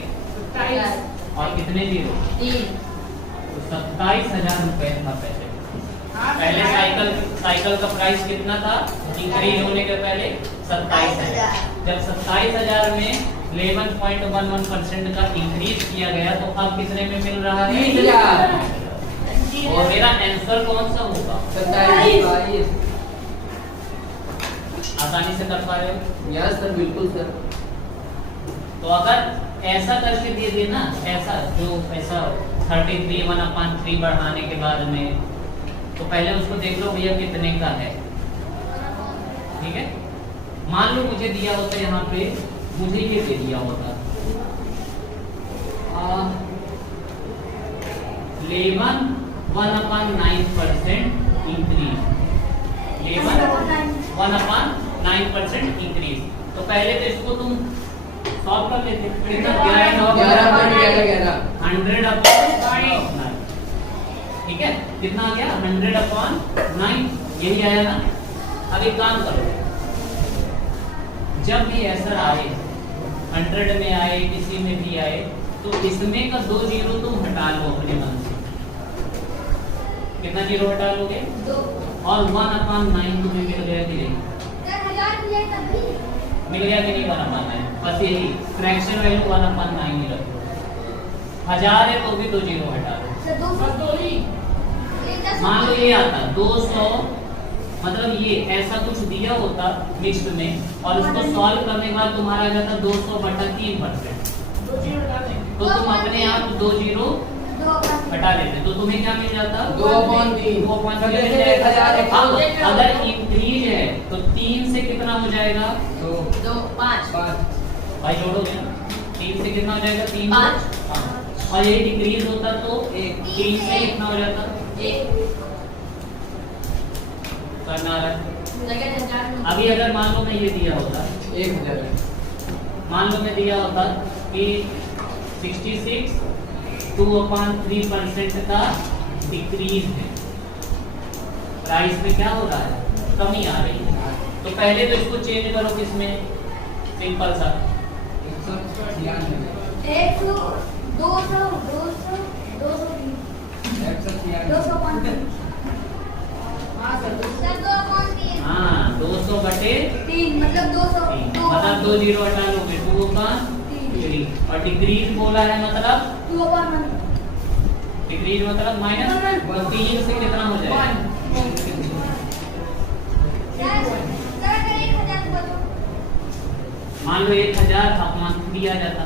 और कितने जीरो? 3। तो 27,000 रुपए था पहले। पहले साइकिल का प्राइस कितना था इंक्रीज होने के पहले? 27,000। जब 27,000 में 11.11% का इंक्रीज किया गया तो अब कितने में मिल रहा है? 30,000। और मेरा आंसर कौन सा होगा? 27। आसानी से कर पा रहे हो? यस सर, बिल्कुल सर। तो अगर ऐसा करके दे देना, ऐसा 33 1/3 बढ़ाने के बाद में, तो पहले उसको देख लो भैया कितने का है। ठीक है, मान लो मुझे दिया होता यहाँ पे, मुझे ये दे दिया होता 11/9% इंक्रीज, 11/9% इंक्रीज। तो पहले तो इसको तुम सॉल्व कर लेते, कितना? 11.11 100/9। ठीक है, कितना आ गया? 100/9, यही आया ना। अब एक काम करो, जब भी ऐसा आए, 100 में आए, किसी में भी आए, तो इसमें का 2 जीरो तुम हटा लो अपने मन से। कितना जीरो हटा लोगे? 2। और 1/9 तुम्हें मिल गया कि नहीं? मिल गया कि नहीं? 1/9। बस यही फ्रैक्शन वैल्यू 1/9 ही रखो। 1000 है तो भी 2 जीरो हटा लो। मान लो ये आता 200, मतलब ये ऐसा कुछ दिया होता मिक्स्ड में, और उसको सॉल्व करने के बाद तुम्हारा आ जाता 200/3%। तो तुम अपने आप 2 जीरो हटा लेते, तो तुम्हें क्या मिल जाता? 2/3। 2/3 मिल जाएगा। अगर इंक्रीज है तो 3 से कितना हो जाएगा? 2 5 भाई जोड़ोगे ना, 3 से कितना हो जाएगा? 3 5। और ये डिक्रीज होता तो 3 से कितना हो जाता? 1। करना है। अभी अगर मान लो मैं ये दिया होता, 1000, मान लो मैं दिया होता कि 66 2/3% का डिक्रीज है, प्राइस में क्या हो रहा है? कमी आ रही है। तो पहले तो इसको चेंज करो किसमें? सिंपल सा 200/3, मतलब 200 मतलब 2 जीरो हटा लोगे, 2/3। और डिक्रीज बोला है मतलब डिक्रीज मतलब माइनस 3 से कितना हो जाएगा? मान लो 1000 अपमान दिया जाता,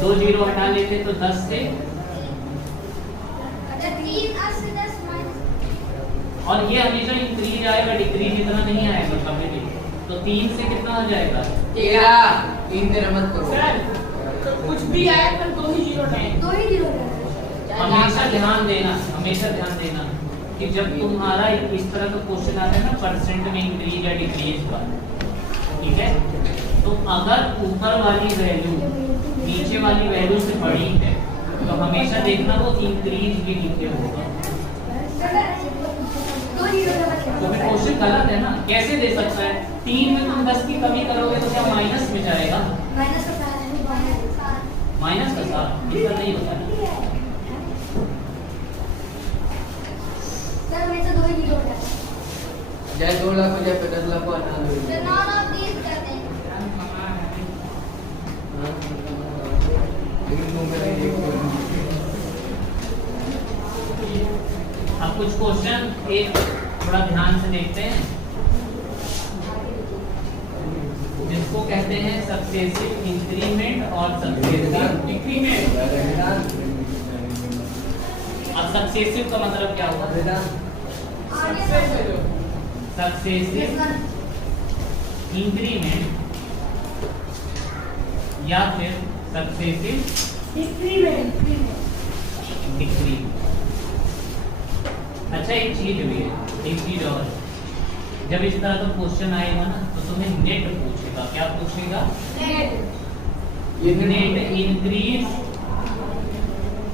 2 जीरो हटा लेते तो 10 से, और ये हमेशा इंक्रीज आएगा, डिक्रीज इतना नहीं आएगा कभी भी। तो 3 से कितना हो जाएगा? 13। 3 तेरा मत करो। तो कुछ भी आए पर 2 ही जीरो है। हमेशा ध्यान देना कि जब तुम्हारा इस तरह का क्वेश्चन आता है ना, परसेंट में इंक्रीज या डिक्रीज का, ठीक है, तो अगर ऊपर वाली वैल्यू नीचे वाली वैल्यू से बड़ी है तो हमेशा देखना वो इंक्रीज ही लिखे होगा। तो फिर क्वेश्चन गलत है ना, कैसे दे सकता है? 3 में तुम 10 की कमी करोगे तो क्या माइनस में जाएगा? माइनस का साथ इतना नहीं होता ना। चाहे 2 लाख हो जाए 50 लाख को हटा दो। लेकिन तुम मेरे अब कुछ क्वेश्चन एक थोड़ा ध्यान से देखते हैं, जिसको कहते हैं सक्सेसिव इंक्रीमेंट और सक्सेसिव डिक्रीमेंट। अब सक्सेसिव का मतलब क्या हुआ? सक्सेसिव इंक्रीमेंट या फिर सक्सेसिव डिक्रीमेंट। अच्छा एक चीज भी है, एक चीज और, जब इस तरह का क्वेश्चन आएगा ना तो तुम्हें नेट पूछेगा। क्या पूछेगा? नेट इंक्रीज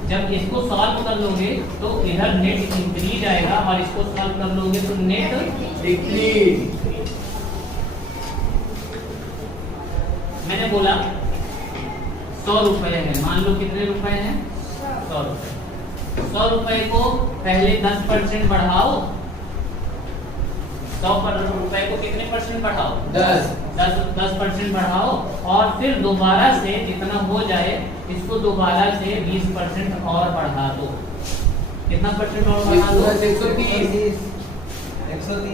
जब इसको सॉल्व कर लोगे तो इधर नेट इंक्रीज आएगा और इसको सॉल्व कर लोगे तो नेट डिक्रीज। मैंने बोला 100 रुपए है, मान लो कितने रुपए हैं 100 रुपए। 100 रुपए को पहले 10% बढ़ाओ, 100 रुपए को कितने परसेंट बढ़ाओ 10% बढ़ाओ और फिर दोबारा से जितना हो जाए इसको दोबारा से 20% और बढ़ा दो। कितना परसेंट और बढ़ा दो 130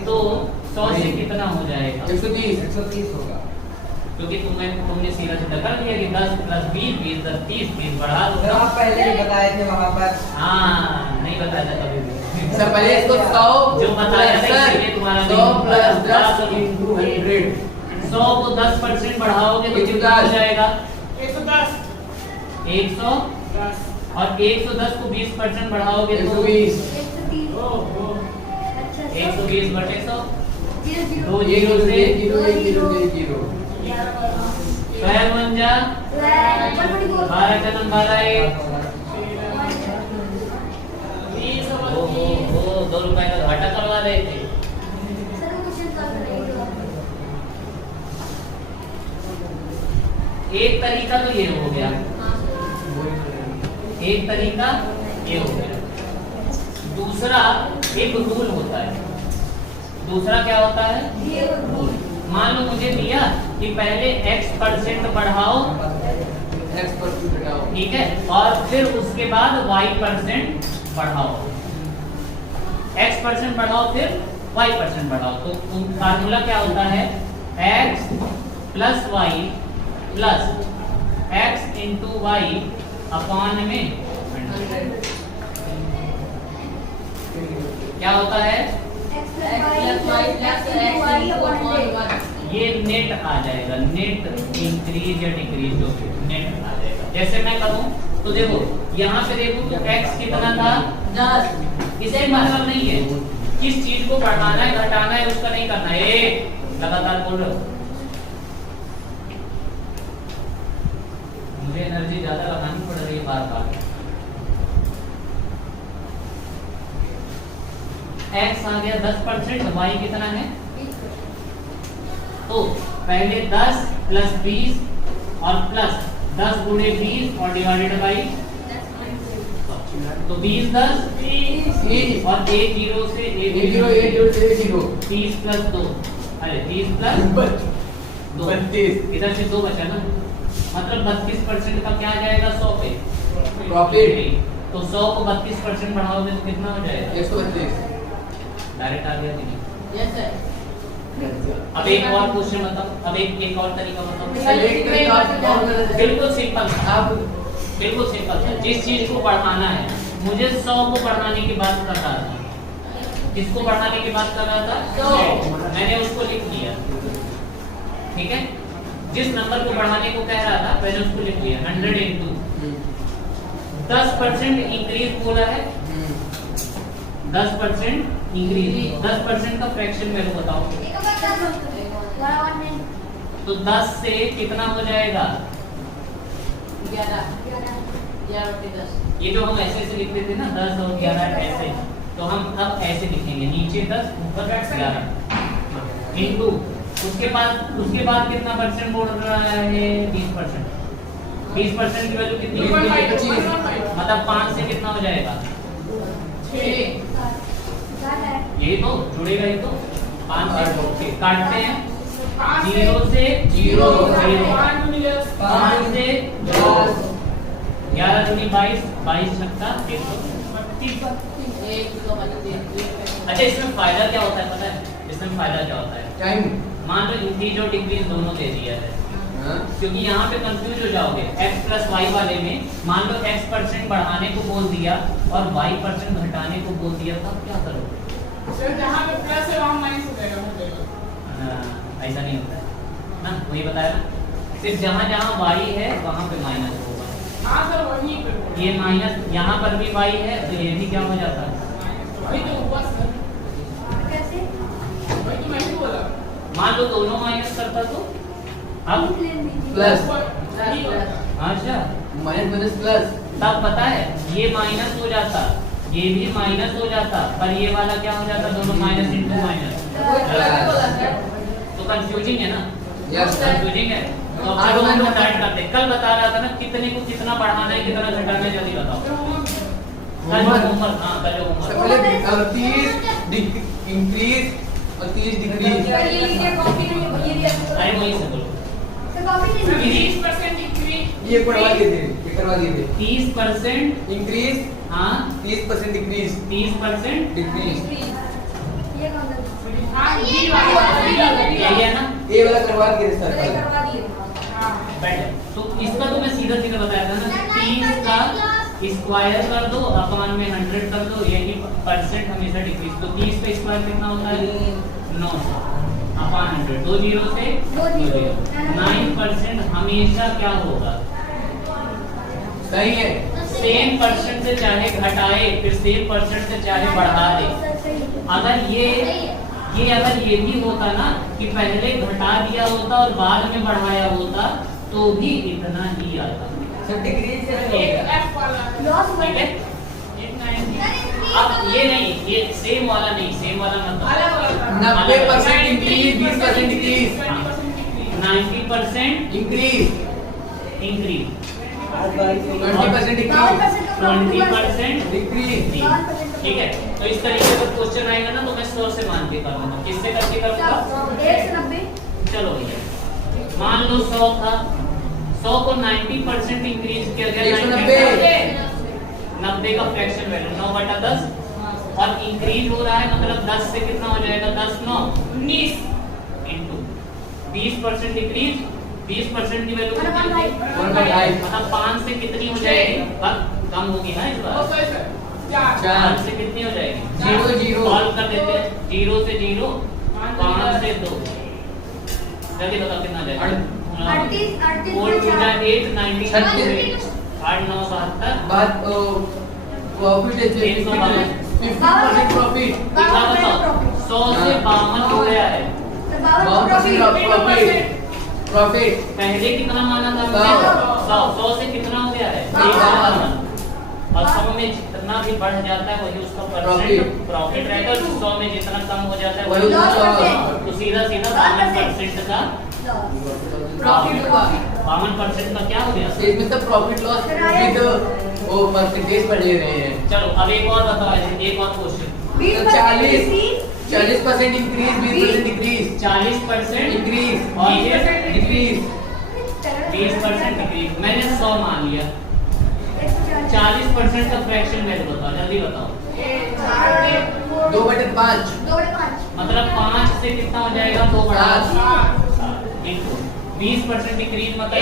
तो 100 से कितना हो जाएगा 130 होगा, क्योंकि तुमने सीधा सीधा कर दिया कि 10 प्लस 20 20 10 30 20 बढ़ा दो। सर आप पहले ही बताए थे वहाँ पर। हाँ नहीं बताया था कभी भी। सर पहले इसको 100 जो बताया था इसलिए तुम्हारा 100 प्लस 10 into 100। 100 को 10% बढ़ाओगे तो कितना हो जाएगा 110 100 और 110 को 20% बढ़ाओगे तो 120। 120 बटे 100 दो ये जीरो से 0 12 1 जा 12 का नंबर 2 रुपए का घाटा करवा रहे थे। एक तरीका तो ये हो गया, एक तरीका ये हो गया। दूसरा एक रूल होता है, दूसरा क्या होता है रूल। मान लो मुझे दिया कि पहले x% बढ़ाओ, x% घटाओ, ठीक है, और फिर उसके बाद y% बढ़ाओ, x% बढ़ाओ फिर y% बढ़ाओ। तो फार्मूला क्या होता है x plus y plus x into y upon में 100। क्या होता है ये नेट आ जाएगा, नेट इंक्रीज या डिक्रीज जो भी नेट आ जाएगा। जैसे मैं करूं तो देखो यहाँ पे देखो तो x कितना था 10, इसे मतलब नहीं है किस चीज को बढ़ाना है घटाना है उसका नहीं करना है। लगातार बोल रहे हो, मुझे एनर्जी ज्यादा लगानी पड़ रही है बार बार। x आ गया 10%, y कितना है तो पहले 10 प्लस 20 और प्लस 10 गुणे 20 और डिवाइडेड बाई तो 20 10 30 और 1 0 से 0 30 प्लस 2 अरे 30 प्लस 2 32 इधर से 2 बचा ना, मतलब 32% का क्या आ जाएगा 100 पे प्रॉफिट। तो 100 को 32% बढ़ाओगे तो कितना हो जाएगा 132। डायरेक्ट आ गया कि नहीं। Yes sir. अब एक और क्वेश्चन बताओ, अब एक और तरीका बताओ। सर एक तरीका और बिल्कुल सिंपल था, आप बिल्कुल सिंपल था। जिस चीज को बढ़ाना है, मुझे 100 को बढ़ाने की बात कर रहा था, किसको बढ़ाने की बात कर रहा था 100, मैंने उसको लिख दिया, ठीक है। जिस नंबर को बढ़ाने को कह रहा था मैंने उसको लिख लिया 100 इंटू 10% इंक्रीज बोला है, 10% इंक्रीज, 10% का फ्रैक्शन मेरे को बताओ। तो 10 से कितना हो जाएगा 11 ये जो हम ऐसे से लिखते थे ना 10 और 11 ऐसे, तो हम अब ऐसे लिखेंगे नीचे 10 ऊपर 11 इंटू उसके बाद कितना परसेंट बोल रहा है 20%। 20% की वैल्यू कितनी है 25, मतलब 5 से कितना हो जाएगा 6, यही तो जुड़ेगा, ये तो 5 से काटते हैं 0 से 0 5 से 10 11 दूनी 22 22 छक्का 132। अच्छा इसमें फायदा क्या होता है पता है, इसमें फायदा क्या होता है, टाइम मान लो इंक्रीज और डिक्रीज दोनों दे दिया है, क्योंकि यहाँ पे कंफ्यूज हो जाओगे। x प्लस वाई वाले में मान लो x% बढ़ाने को बोल दिया और y% घटाने को बोल दिया, तब क्या करोगे सर जहाँ पे प्लस है वहाँ माइनस हो जाएगा। ऐसा नहीं होता है ना, वही बताया ना, सिर्फ जहाँ जहाँ y है वहाँ पे माइनस होगा। हाँ सर वहीं पे ये माइनस यहाँ पर भी y है तो ये भी क्या हो जाता है वही तो ऊपर सर, वही तो मैं ही बोला। मान लो दोनों माइनस करता तो अब प्लस अच्छा माइनस प्लस तब पता है ये माइनस हो जाता, ये भी माइनस हो जाता, पर ये वाला क्या हो जाता, दोनों माइनस इंटू माइनस। तो कंफ्यूजिंग है ना? Yes sir. कंफ्यूजिंग है। तो अब चलो हम स्टार्ट करते हैं। कल बता रहा था ना कितने को कितना बढ़ाना है कितना घटाना है, जल्दी बताओ। कल होमवर्क, हाँ कल होमवर्क। पहले 30 इंक्रीज और 30 डिक्रीज। अरे वही से बोलो। 30% increase, ये करवा दिए थे, ये करवा दिए थे। 30% इंक्रीज, हाँ 30% डिक्रीज, 30% डिक्रीज। हाँ, B वाला, यही है ना? ये वाला करवा दिए थे सर कल। हाँ, बैठे। तो इसका तो मैं सीधा सीधा बताया था ना, 30 का स्क्वायर कर दो अपान में 100 कर दो, यही परसेंट हमेशा डिक्रीज। तो 30 का स्क्वायर कितना होता है? 900 अपान 100, 2 जीरो से 2 जीरो। 9% हमेशा क्या होगा? सही है। सेम परसेंट से चाहे घटाए फिर सेम परसेंट से चाहे बढ़ा दे। अगर ये भी होता ना कि पहले घटा दिया होता और बाद में बढ़ाया होता तो भी इतना ही आता। सर डिक्रीज से एक F वाला, ठीक है? एक 90, अब ये नहीं, ये सेम वाला नहीं, सेम वाला मतलब अलग अलग 90% increase, 20% decrease. 20% decrease, 90% increase, increase, 20% decrease, 20% decrease. ठीक है? तो इस तरीके का क्वेश्चन आएगा ना तो मैं 100 से मान के कर लूंगा। किससे करके करूंगा? चलो भैया, मान लो 100 था, 100 को 90% इंक्रीज किया गया, 90 का फ्रैक्शन वैल्यू 9/10 और इंक्रीज हो रहा है, मतलब 10 से कितना हो जाएगा? 10 9 19 इंटू 20% डिक्रीज, 20% की वैल्यू कितनी होगी? 1/5। मतलब 5 से कितनी हो जाएगी? कम होगी ना इस बार। ओके सर, 4, 5 से कितनी हो जाएगी? 0 0। सॉल्व कर देते हैं। 0 से 0, 5 से 2, जल्दी बताओ कितना आ जाएगा? 4 2 8 19 8 9 72 बात प्रॉफिट है 50% प्रॉफिट। कितना बताओ? 100 से 52 हो गया है। 52% प्रॉफिट। पहले कितना माना था? 100 से कितना हो गया है? 52। और 100 में जितना भी बढ़ जाता है वही उसका प्रॉफिट रहेगा, और 100 में जितना कम हो जाता है वही वही उसका उसका तो सीधा 52% का प्रॉफिट हुआ। 52% का क्या हो गया? इसमें सब प्रॉफिट लॉस विद वो परसेंटेज पर ले रहे हैं। चलो अब एक और बताओ, एक और क्वेश्चन। 40% इंक्रीज, 20% डिक्रीज, 40% इंक्रीज और ये डिक्रीज। 20% डिक्रीज। मैंने 100 मान लिया। 40% का फ्रैक्शन वैल्यू बताओ, जल्दी बताओ। 2/5 मतलब 5 से कितना हो जाएगा? 2/7 इंटू 20% डिक्रीज मतलब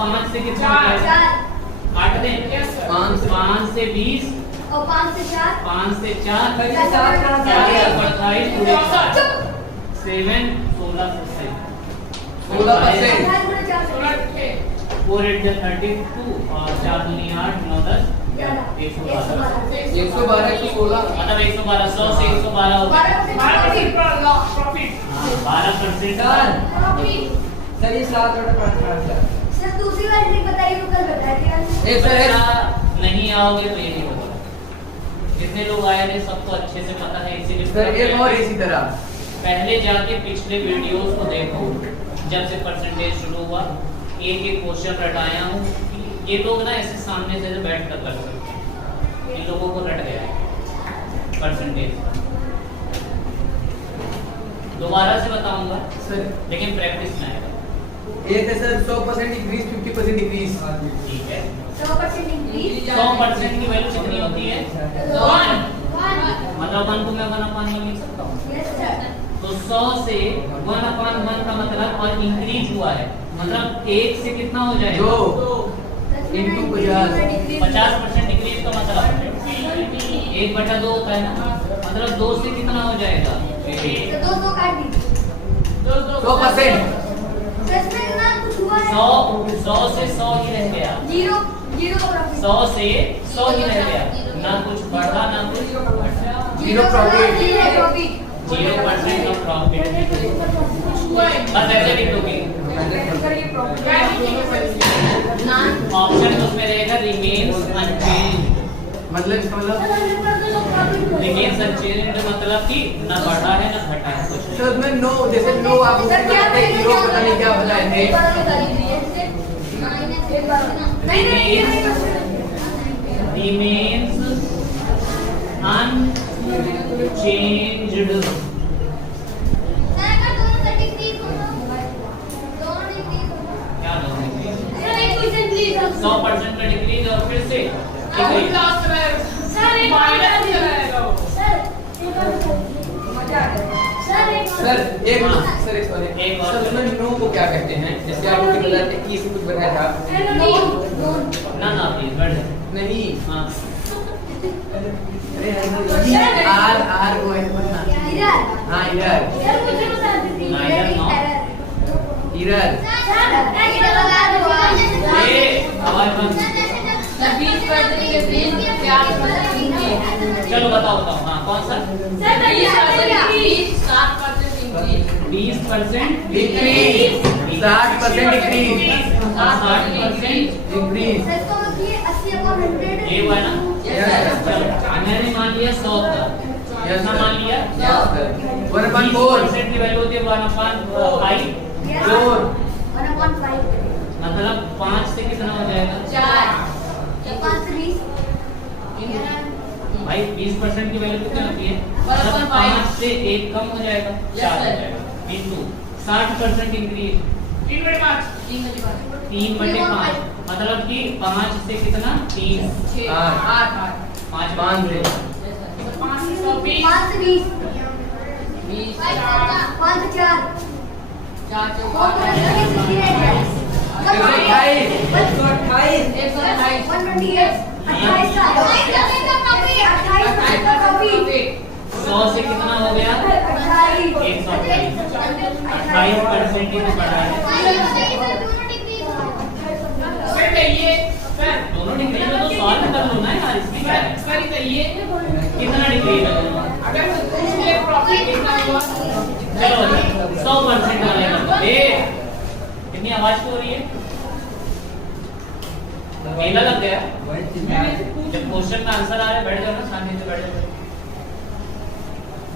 5 से कितना हो जाएगा? काट दें। यस सर, 5 5 से 20, 5 से 4 7 16 से 16%। 4 8 32 और 4 दूनी 8 9 10 112 112 116 मतलब 112 100 से 112 हो गया। 12% प्रॉफिट, हाँ 12% का सर ये 7/5 एक सर बच्चा नहीं आओगे तो यही होगा। जितने लोग आए थे सबको अच्छे से पता है, इसीलिए सर एक और इसी तरह पहले जाके पिछले वीडियोस को देखो, जब से परसेंटेज शुरू हुआ एक एक क्वेश्चन रटाया हूँ। ये लोग ना ऐसे सामने से बैठ कर सकते हैं, इन लोगों को रट गया है परसेंटेज। दोबारा से बताऊंगा सर लेकिन प्रैक्टिस में आएगा। एक है सर 100% इंक्रीज, 50% डिक्रीज। ठीक है, 100% की वैल्यू कितनी होती है? 1 मतलब 1 को मैं 1/1 लिख सकता हूँ। तो 100 से 1/1 का मतलब और इंक्रीज हुआ है, मतलब 1 से कितना हो जाएगा? 2 इंटू 50। 50% डिक्रीज का मतलब 1/2 होता है ना, मतलब 2 से कितना हो जाएगा? 100%। 100 से 100 ही रह गया, 100 से 100 ही रह गया, ना कुछ बढ़ा ना कुछ घटा। 0 प्रॉफिट। 0% का प्रॉफिट। बस ऐसे लिख दोगे ऑप्शन उसमें रहेगा रिमेन्स अनचेंज। मतलब इसका मतलब रिमेन्स अनचेंज मतलब कि ना बढ़ा है ना घटा है कुछ सर उसमें नो, जैसे नो आप उसमें करते हीरो पता नहीं क्या बताए थे। Remains unchanged. क्या दोनों डिक्रीज? 100% का डिक्रीज और फिर से डिक्रीज। लास्ट रहेगा माइनस ही रहेगा वो। सर एक हाँ। सर एक सवाल है। एक और। सर उसमें नो को क्या कहते हैं? जैसे आपको बताया था कि इसी कुछ बताया था। ना ना प्लीज बढ़ जाए। नहीं हाँ अरे आर आर को है पता। हाँ इधर इधर ये आवाज बंद। चलो बताओ बताओ। हाँ कौन सा? 20% डिक्रीज 60% डिक्रीज 60% डिक्रीज ये हुआ ना? चलो मैंने मान लिया 100 का। यस कितना मान लिया? 1/4 की वैल्यू होती है 1/5। जोर मतलब 5 से कितना हो जाएगा? भाई 20% की वैल्यू कितनी होती है? मतलब 5 से 1 कम हो जाएगा, 4 हो जाएगा। इंटू 60% इंक्रीज 3/5 3/5 मतलब कि 5 से कितना? 3 5 5 से 5 से 120 100 से कितना हो गया? 28% ही तो बढ़ा है। सर ये सर दोनों डिग्री में तो सॉल्व कर लो ना यार, इसमें क्या है? सर ये कितना डिग्री है? अगर इसलिए प्रॉफिट कितना हुआ? चलो 100% वाले कर दो। कितनी आवाज हो रही है? मेला लग गया। जब क्वेश्चन का आंसर आ रहा है बैठ जाओ ना, शांति से बैठ जाओ।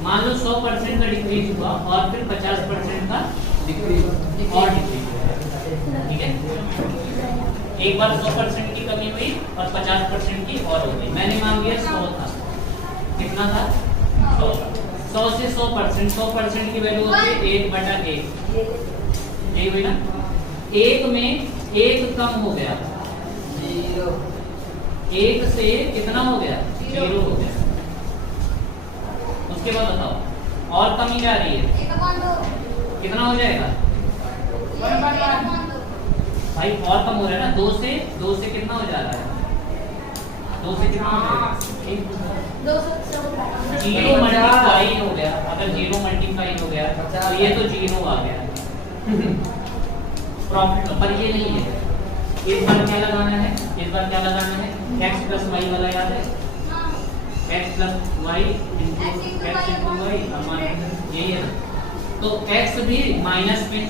मान लो 100% का डिक्रीज हुआ और फिर 50% का डिक्रीज और डिक्रीज हुआ, ठीक है? एक बार 100% की कमी हुई और 50% की और हो गई। मैंने मान लिया 100 था। कितना था? 100 से 100% की वैल्यू होती है 1/1। यही हुई ना? 1 में 1 कम हो गया, 1 से कितना हो गया? 0 हो गया। उसके बाद बताओ और कमी जा रही है, कितना हो जाएगा? भाई और कम हो रहा है ना, 2 से कितना हो जा रहा है? 2 से कितना हो जाएगा? 0 मल्टीप्लाई हो गया। अगर 0 मल्टीप्लाई हो गया तो ये तो 0 आ गया प्रॉफिट। पर ये नहीं है। इस बार क्या लगाना है? x + y वाला याद है? x + y into x into y यही है ना? तो x भी माइनस में,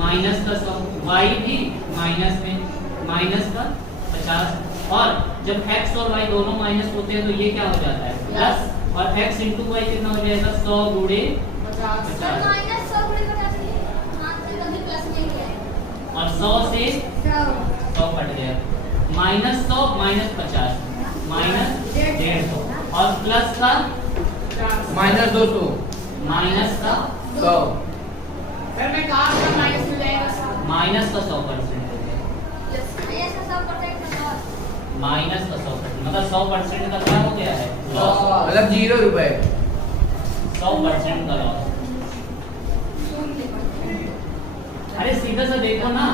माइनस का 100, y भी माइनस में, माइनस का 50। और जब x और y दोनों माइनस होते हैं तो ये क्या हो जाता है? प्लस। और x into y कितना हो जाएगा? 100 गुणे 50 और 100 से 100 कट गया। -100 -50 -150 और प्लस का -200 माइनस का 100 सर मैं कहा था माइनस में जाएगा सर। माइनस का 100% माइनस का 100% मतलब 100% का क्या हो गया है? लॉस। मतलब 0 रुपए 100% का लॉस। अरे सीधा सा देखो ना,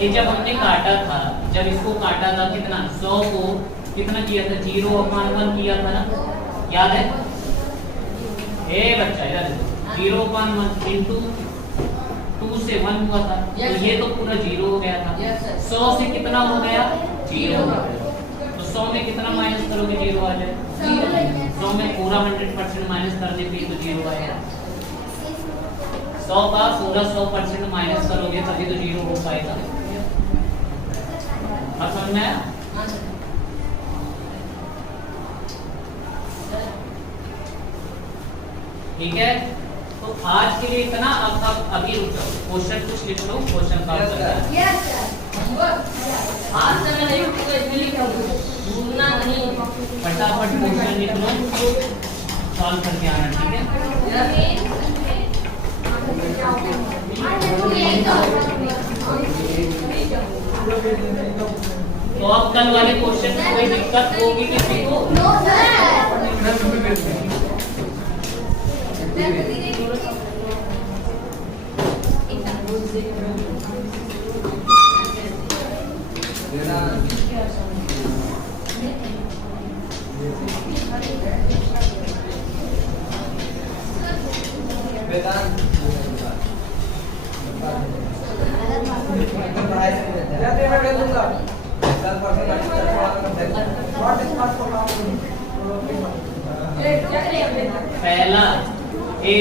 ये जब हमने काटा था, जब इसको काटा था कितना? 100 को कितना किया था? 0/1 किया था ना, याद है? ए बच्चा याद है? 0/1 into 2 से 1 हुआ था, तो ये तो पूरा 0 हो गया था। 100 से कितना हो गया? 0 हो गया। तो 100 में कितना माइनस करोगे? 0 आ जाए। 100 में पूरा 100% माइनस करने पे तो 0 आएगा। 100 का पूरा 100% माइनस करोगे तभी तो 0 हो पाएगा। अब समझ में आया? ठीक है, तो आज के लिए इतना। अब अभी रुक जाओ, क्वेश्चन कुछ लिख लो, क्वेश्चन का आंसर क्या है? Yes sir. आज से मैं नहीं उठूंगा, इसलिए लिखूंगा, भूलना नहीं। फटाफट क्वेश्चन लिख लो, सॉल्व करके आना, ठीक है? तो अब कल वाले क्वेश्चन में कोई दिक्कत होगी किसी को? No sir. पहला ए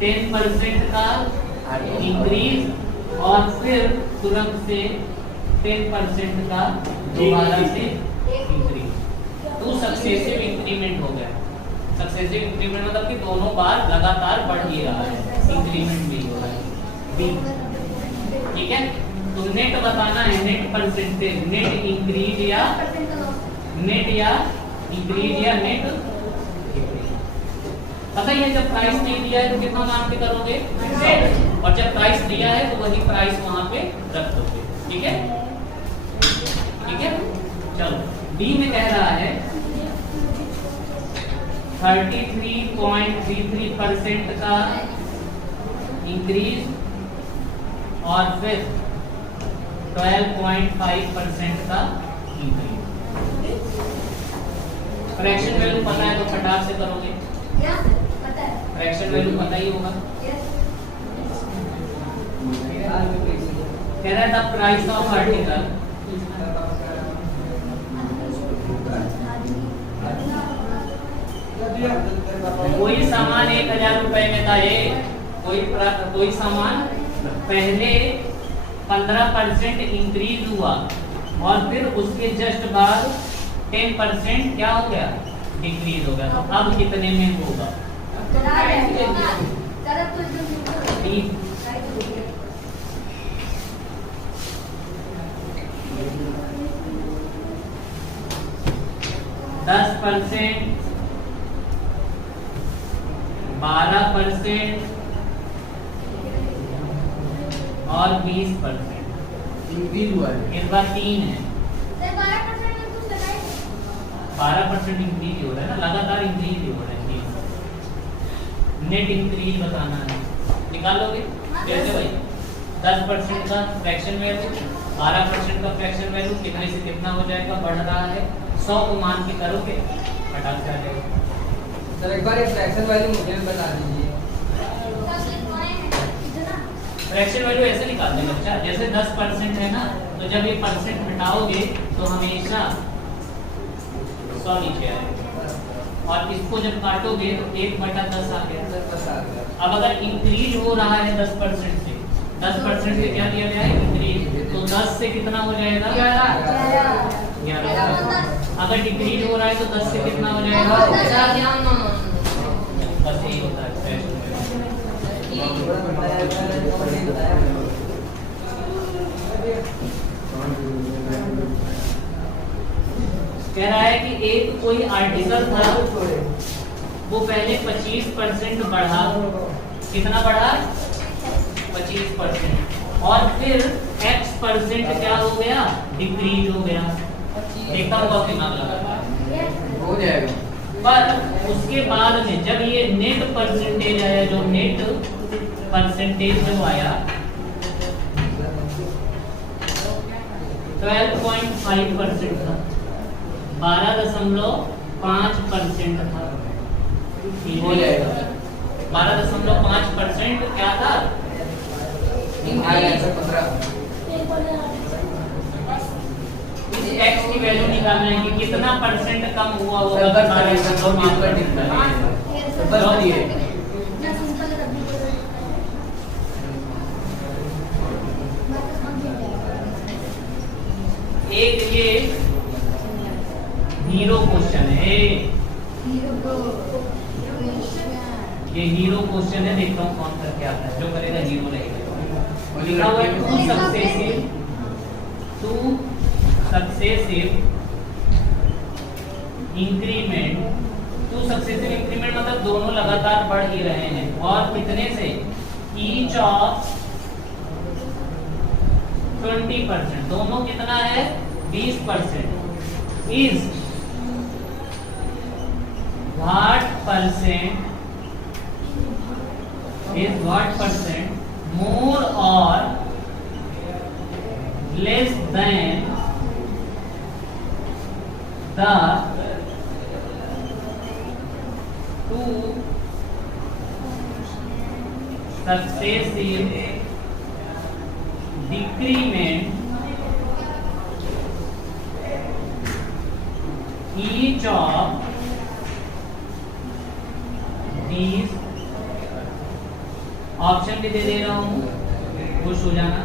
टेन % का इंक्रीज और फिर तुरंत से 10% का दोबारा से इंक्रीज, तो सक्सेसिव इंक्रीमेंट हो गया। सक्सेसिव इंक्रीमेंट मतलब कि दोनों बार लगातार बढ़ ही रहा है, इंक्रीमेंट भी हो रहा है। बी, ठीक है, तो नेट बताना है, नेट परसेंटेज, नेट इंक्रीज या नेट पता ही है। जब प्राइस नहीं दिया है तो कितना मान के करोगे, और जब प्राइस दिया है तो वही प्राइस वहां पे रख दोगे, ठीक है? ठीक है, चलो बी में कह रहा है 33.33% का इंक्रीज और फिर 12.5% का इंक्रीज। फ्रैक्शन वैल्यू पता है तो फटाक से करोगे, फ्रैक्शन वैल्यू पता ही होगा। कह रहा था प्राइस ऑफ आर्टिकल कोई सामान 1000 रुपए में था, ये कोई सामान पहले 15% इंक्रीज हुआ और फिर उसके जस्ट बाद 10% क्या हो गया, डिक्रीज हो गया। तो अब कितने में होगा? 10%, 12% और 20% इंक्रीज हुआ है। इस बार 3 है। 12% इंक्रीज हो रहा है ना, लगातार इंक्रीज हो रहा है। नेट इंक्रीज बताना है, निकालोगे कैसे भाई? 10% का फ्रैक्शन वैल्यू, 12% का फ्रैक्शन वैल्यू, कितने से कितना हो जाएगा, बढ़ रहा है। 100 को मान के करोगे फटाक से आ जाएगा। सर एक बार ये फ्रैक्शन वैल्यू मुझे भी बता दीजिए। फ्रैक्शन वैल्यू ऐसे निकालते हैं बच्चा, जैसे 10% है ना, तो जब ये परसेंट हटाओगे तो हमेशा 100 नीचे आएगा, और इसको जब काटोगे तो 1/10 आ गया। अब अगर इंक्रीज हो रहा है 10% से, 10% से क्या दिया गया है, इंक्रीज, तो 10 से कितना हो जाएगा, 11। अगर डिक्रीज हो रहा है तो 10 से कितना हो जाएगा, बस यही होता है। कह रहा है कि एक कोई आर्टिकल था, वो पहले 25% बढ़ा, कितना बढ़ा, 25%, और फिर x% क्या हो गया, डिक्रीज हो गया। देखा हुआ दिमाग लगा हो जाएगा। पर उसके बाद में जब ये नेट परसेंटेज आया, जो नेट परसेंटेज जो आया 12.5% था, 12.5% था, हो जाएगा। 12.5% क्या था, 15। इस x की वैल्यू निकालना है कि कितना परसेंट कम हुआ होगा सर, तुम्हारे सर, दो मार्कर बस ये एक ये हीरो क्वेश्चन है, ये हीरो क्वेश्चन है, देखता हूँ कौन करके आता है, जो करेगा हीरो रहेगा। लिखा हुआ है two successive increment, two successive increment मतलब दोनों लगातार बढ़ ही रहे हैं, और कितने से, ईच ऑफ 20%, दोनों कितना है 20%, is what percent more or less than the two successive decrement each of these, option भी दे दे रहा हूं, खुश हो जाना,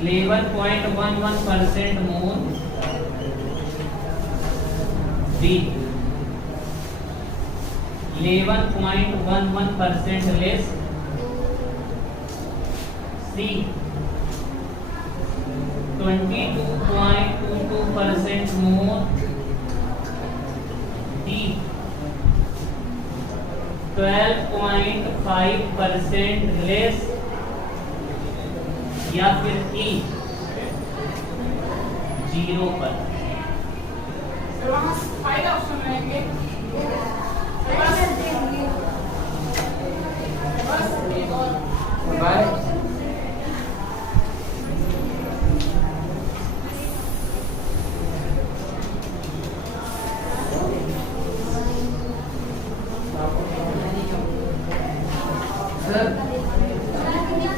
11.11% मोर, बी 11.11% लेस, सी 22.22% मोर, डी 12.5% लेस, या फिर ई 0%। सर वहाँ 5 ऑप्शन रहेंगे। बस एक और बाय।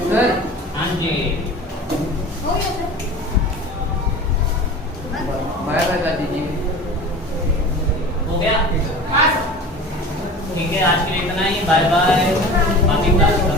सर हाँ जी, बाय बाय कर दीजिए। हो गया, हाँ सर। ठीक है, आज के लिए इतना ही, बाय बाय, बाकी क्लास